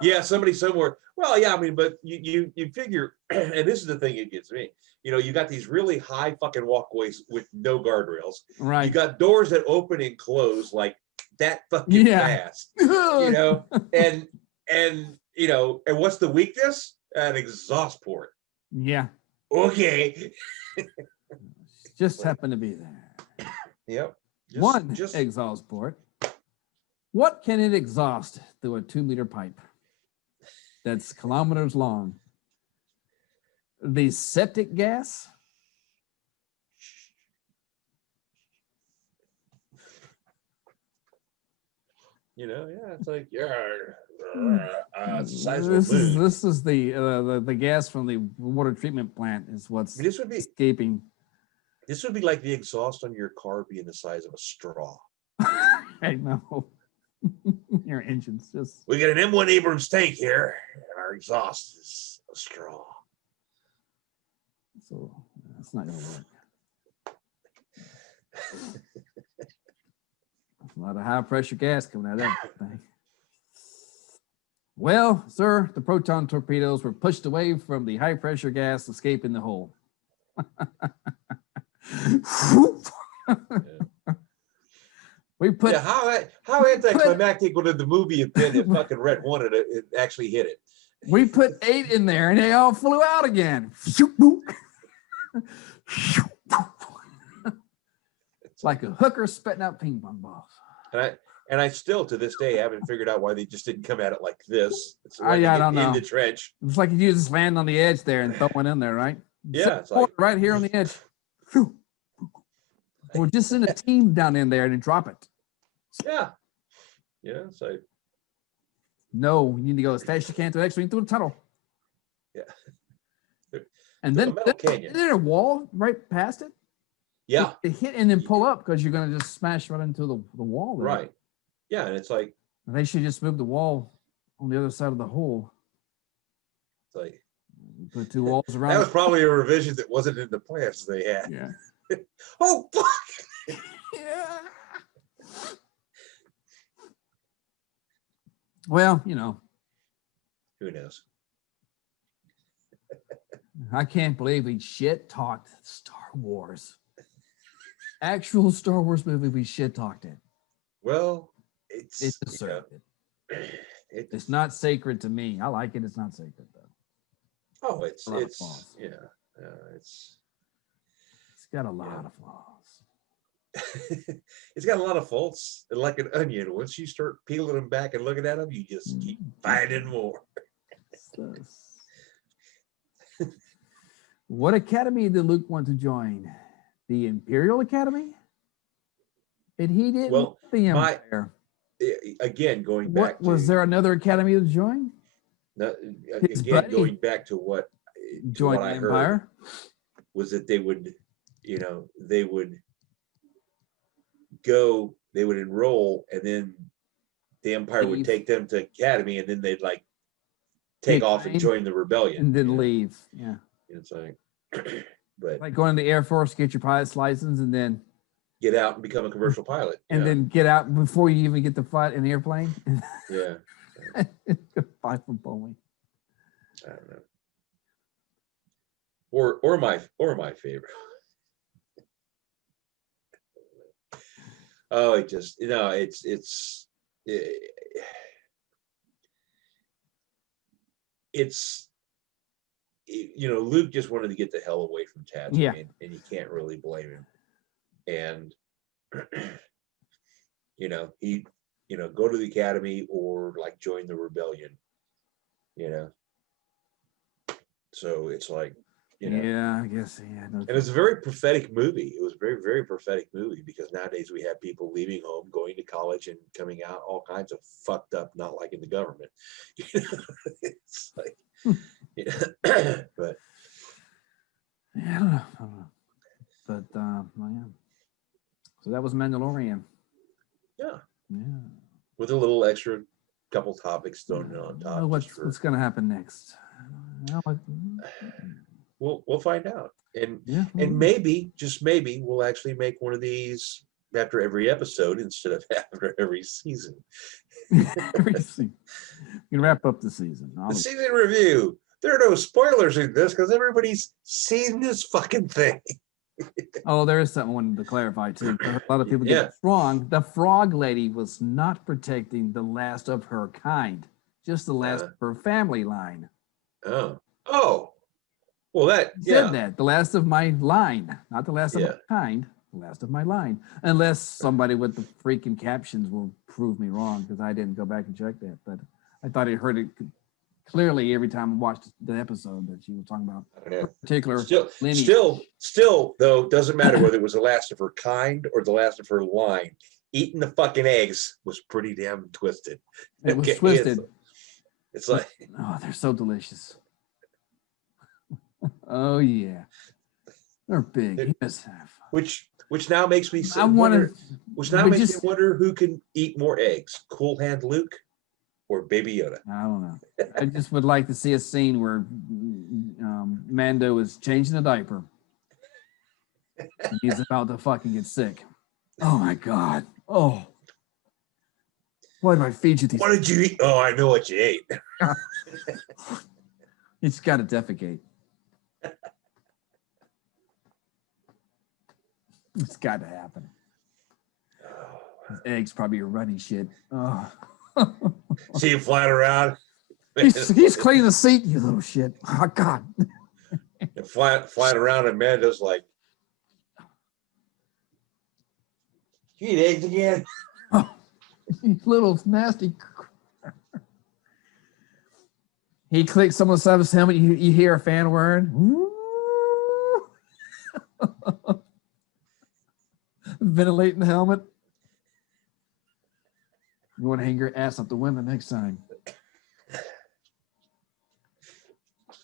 Yeah, somebody somewhere. Well, yeah, I mean, but you figure, and this is the thing that gets me. You know, you got these really high fucking walkways with no guardrails. Right. You got doors that open and close like that fucking fast. You know, and you know, and what's the weakness? An exhaust port. Yeah. Okay. Just happened to be there. Yep. One exhaust port. What can it exhaust through a 2-meter pipe that's kilometers long? The septic gas? You know, yeah, it's like, it's the size of a moon. This is the gas from the water treatment plant is what's escaping. This would be like the exhaust on your car being the size of a straw. I know. Your engine's just. We got an M1 Abrams tank here, and our exhaust is a straw. So that's not gonna work. A lot of high pressure gas coming out of that thing. Well, sir, the proton torpedoes were pushed away from the high pressure gas escaping the hole. We put how anticlimactic would the movie have been if fucking Red wanted it actually hit it? We put 8 in there and they all flew out again. It's like a hooker spitting out ping pong balls. And I still to this day haven't figured out why they just didn't come at it like this. It's like I don't know. In the trench. It's like you just land on the edge there and throw one in there, right? Yeah, it's like, right here on the edge. Or just send a team down in there and drop it. Yeah. Yeah, it's like. No, you need to go as fast as you can to the next through the tunnel. Yeah. And then isn't there a wall right past it? Yeah. To hit and then pull up because you're going to just smash right into the wall there. Right. Yeah, and it's like. They should just move the wall on the other side of the hole. It's like. Put 2 walls around. That was probably a revision that wasn't in the plans they had. Yeah. Oh, fuck. Yeah. Well, you know. Who knows? I can't believe we shit talked Star Wars. Actual Star Wars movie, we shit talked it. Well, it deserved it. It's not sacred to me. I like it. It's not sacred though. Oh, it's got a lot of flaws. it's got a lot of faults. And like an onion, once you start peeling them back and looking at them, you just keep finding more. What academy did Luke want to join? The Imperial Academy? And he didn't want the Empire. Again, going back to... Was there another academy to join? No, again, going back to what join the Empire? Was that they would, they would go, they would enroll, and then the Empire would take them to academy, and then they'd like take off and join the rebellion. And then leave. Yeah. It's like, but like going to the Air Force, get your pilot's license, and then get out and become a commercial pilot. And then get out before you even get to fly an airplane. Yeah. Fly from Boeing. I don't know. Or my favorite. Oh, it just Luke just wanted to get the hell away from Tatooine, and you can't really blame him. And he go to the academy or like join the rebellion. So it's like, yeah, I guess, yeah. And it's a very prophetic movie. It was a very, very prophetic movie, because nowadays we have people leaving home, going to college, and coming out all kinds of fucked up, not liking the government. It's like, but yeah, I don't know. But yeah. So that was Mandalorian. Yeah. Yeah. With a little extra couple topics thrown on top. What's going to happen next? We'll find out, and maybe, just maybe, we'll actually make one of these after every episode instead of after every season. Every season. You can wrap up the season. The season review. There are no spoilers in this because everybody's seen this fucking thing. Oh, there is something I wanted to clarify too. A lot of people get it wrong. The frog lady was not protecting the last of her kind, just the last of her family line. Oh. Well, that said that the last of my line, not the last of my kind, the last of my line. Unless somebody with the freaking captions will prove me wrong, because I didn't go back and check that. But I thought I heard it clearly every time I watched the episode that she was talking about particular lineage. Still, though, doesn't matter whether it was the last of her kind or the last of her line. Eating the fucking eggs was pretty damn twisted. It was twisted. It's like, oh, they're so delicious. Oh yeah, they're big. Yes. Which now makes me wonder who can eat more eggs: Cool Hand Luke or Baby Yoda. I don't know. I just would like to see a scene where Mando is changing a diaper. He's about to fucking get sick. Oh my god. Oh. Why did I feed you these? What did you eat? Oh, I know what you ate. He's got to defecate. It's got to happen. His eggs probably are runny shit. Oh. See him flying around. He's cleaning the seat, you little shit. Oh God. And flying around, and Mando's like, "You eat eggs again?" Oh, you little nasty. He clicks someone beside his helmet. You hear a fan whirring. Ventilating the helmet. You want to hang your ass up the window next time.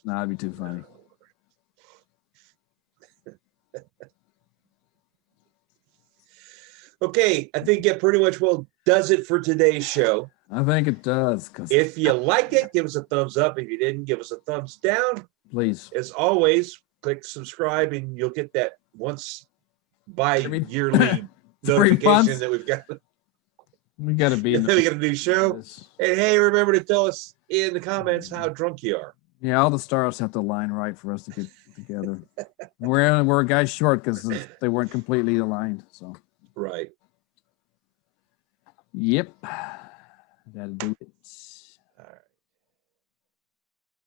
Nah, that'd be too funny. Okay, I think it pretty much does it for today's show. I think it does. If you like it, give us a thumbs up. If you didn't, give us a thumbs down. Please. As always, click subscribe, and you'll get that once bi-yearly notification that we've got. We got to be. We got a new show. And hey, remember to tell us in the comments how drunk you are. Yeah, all the stars have to line right for us to get together. We're a guy short because they weren't completely aligned. So. Right. Yep. That'll do it.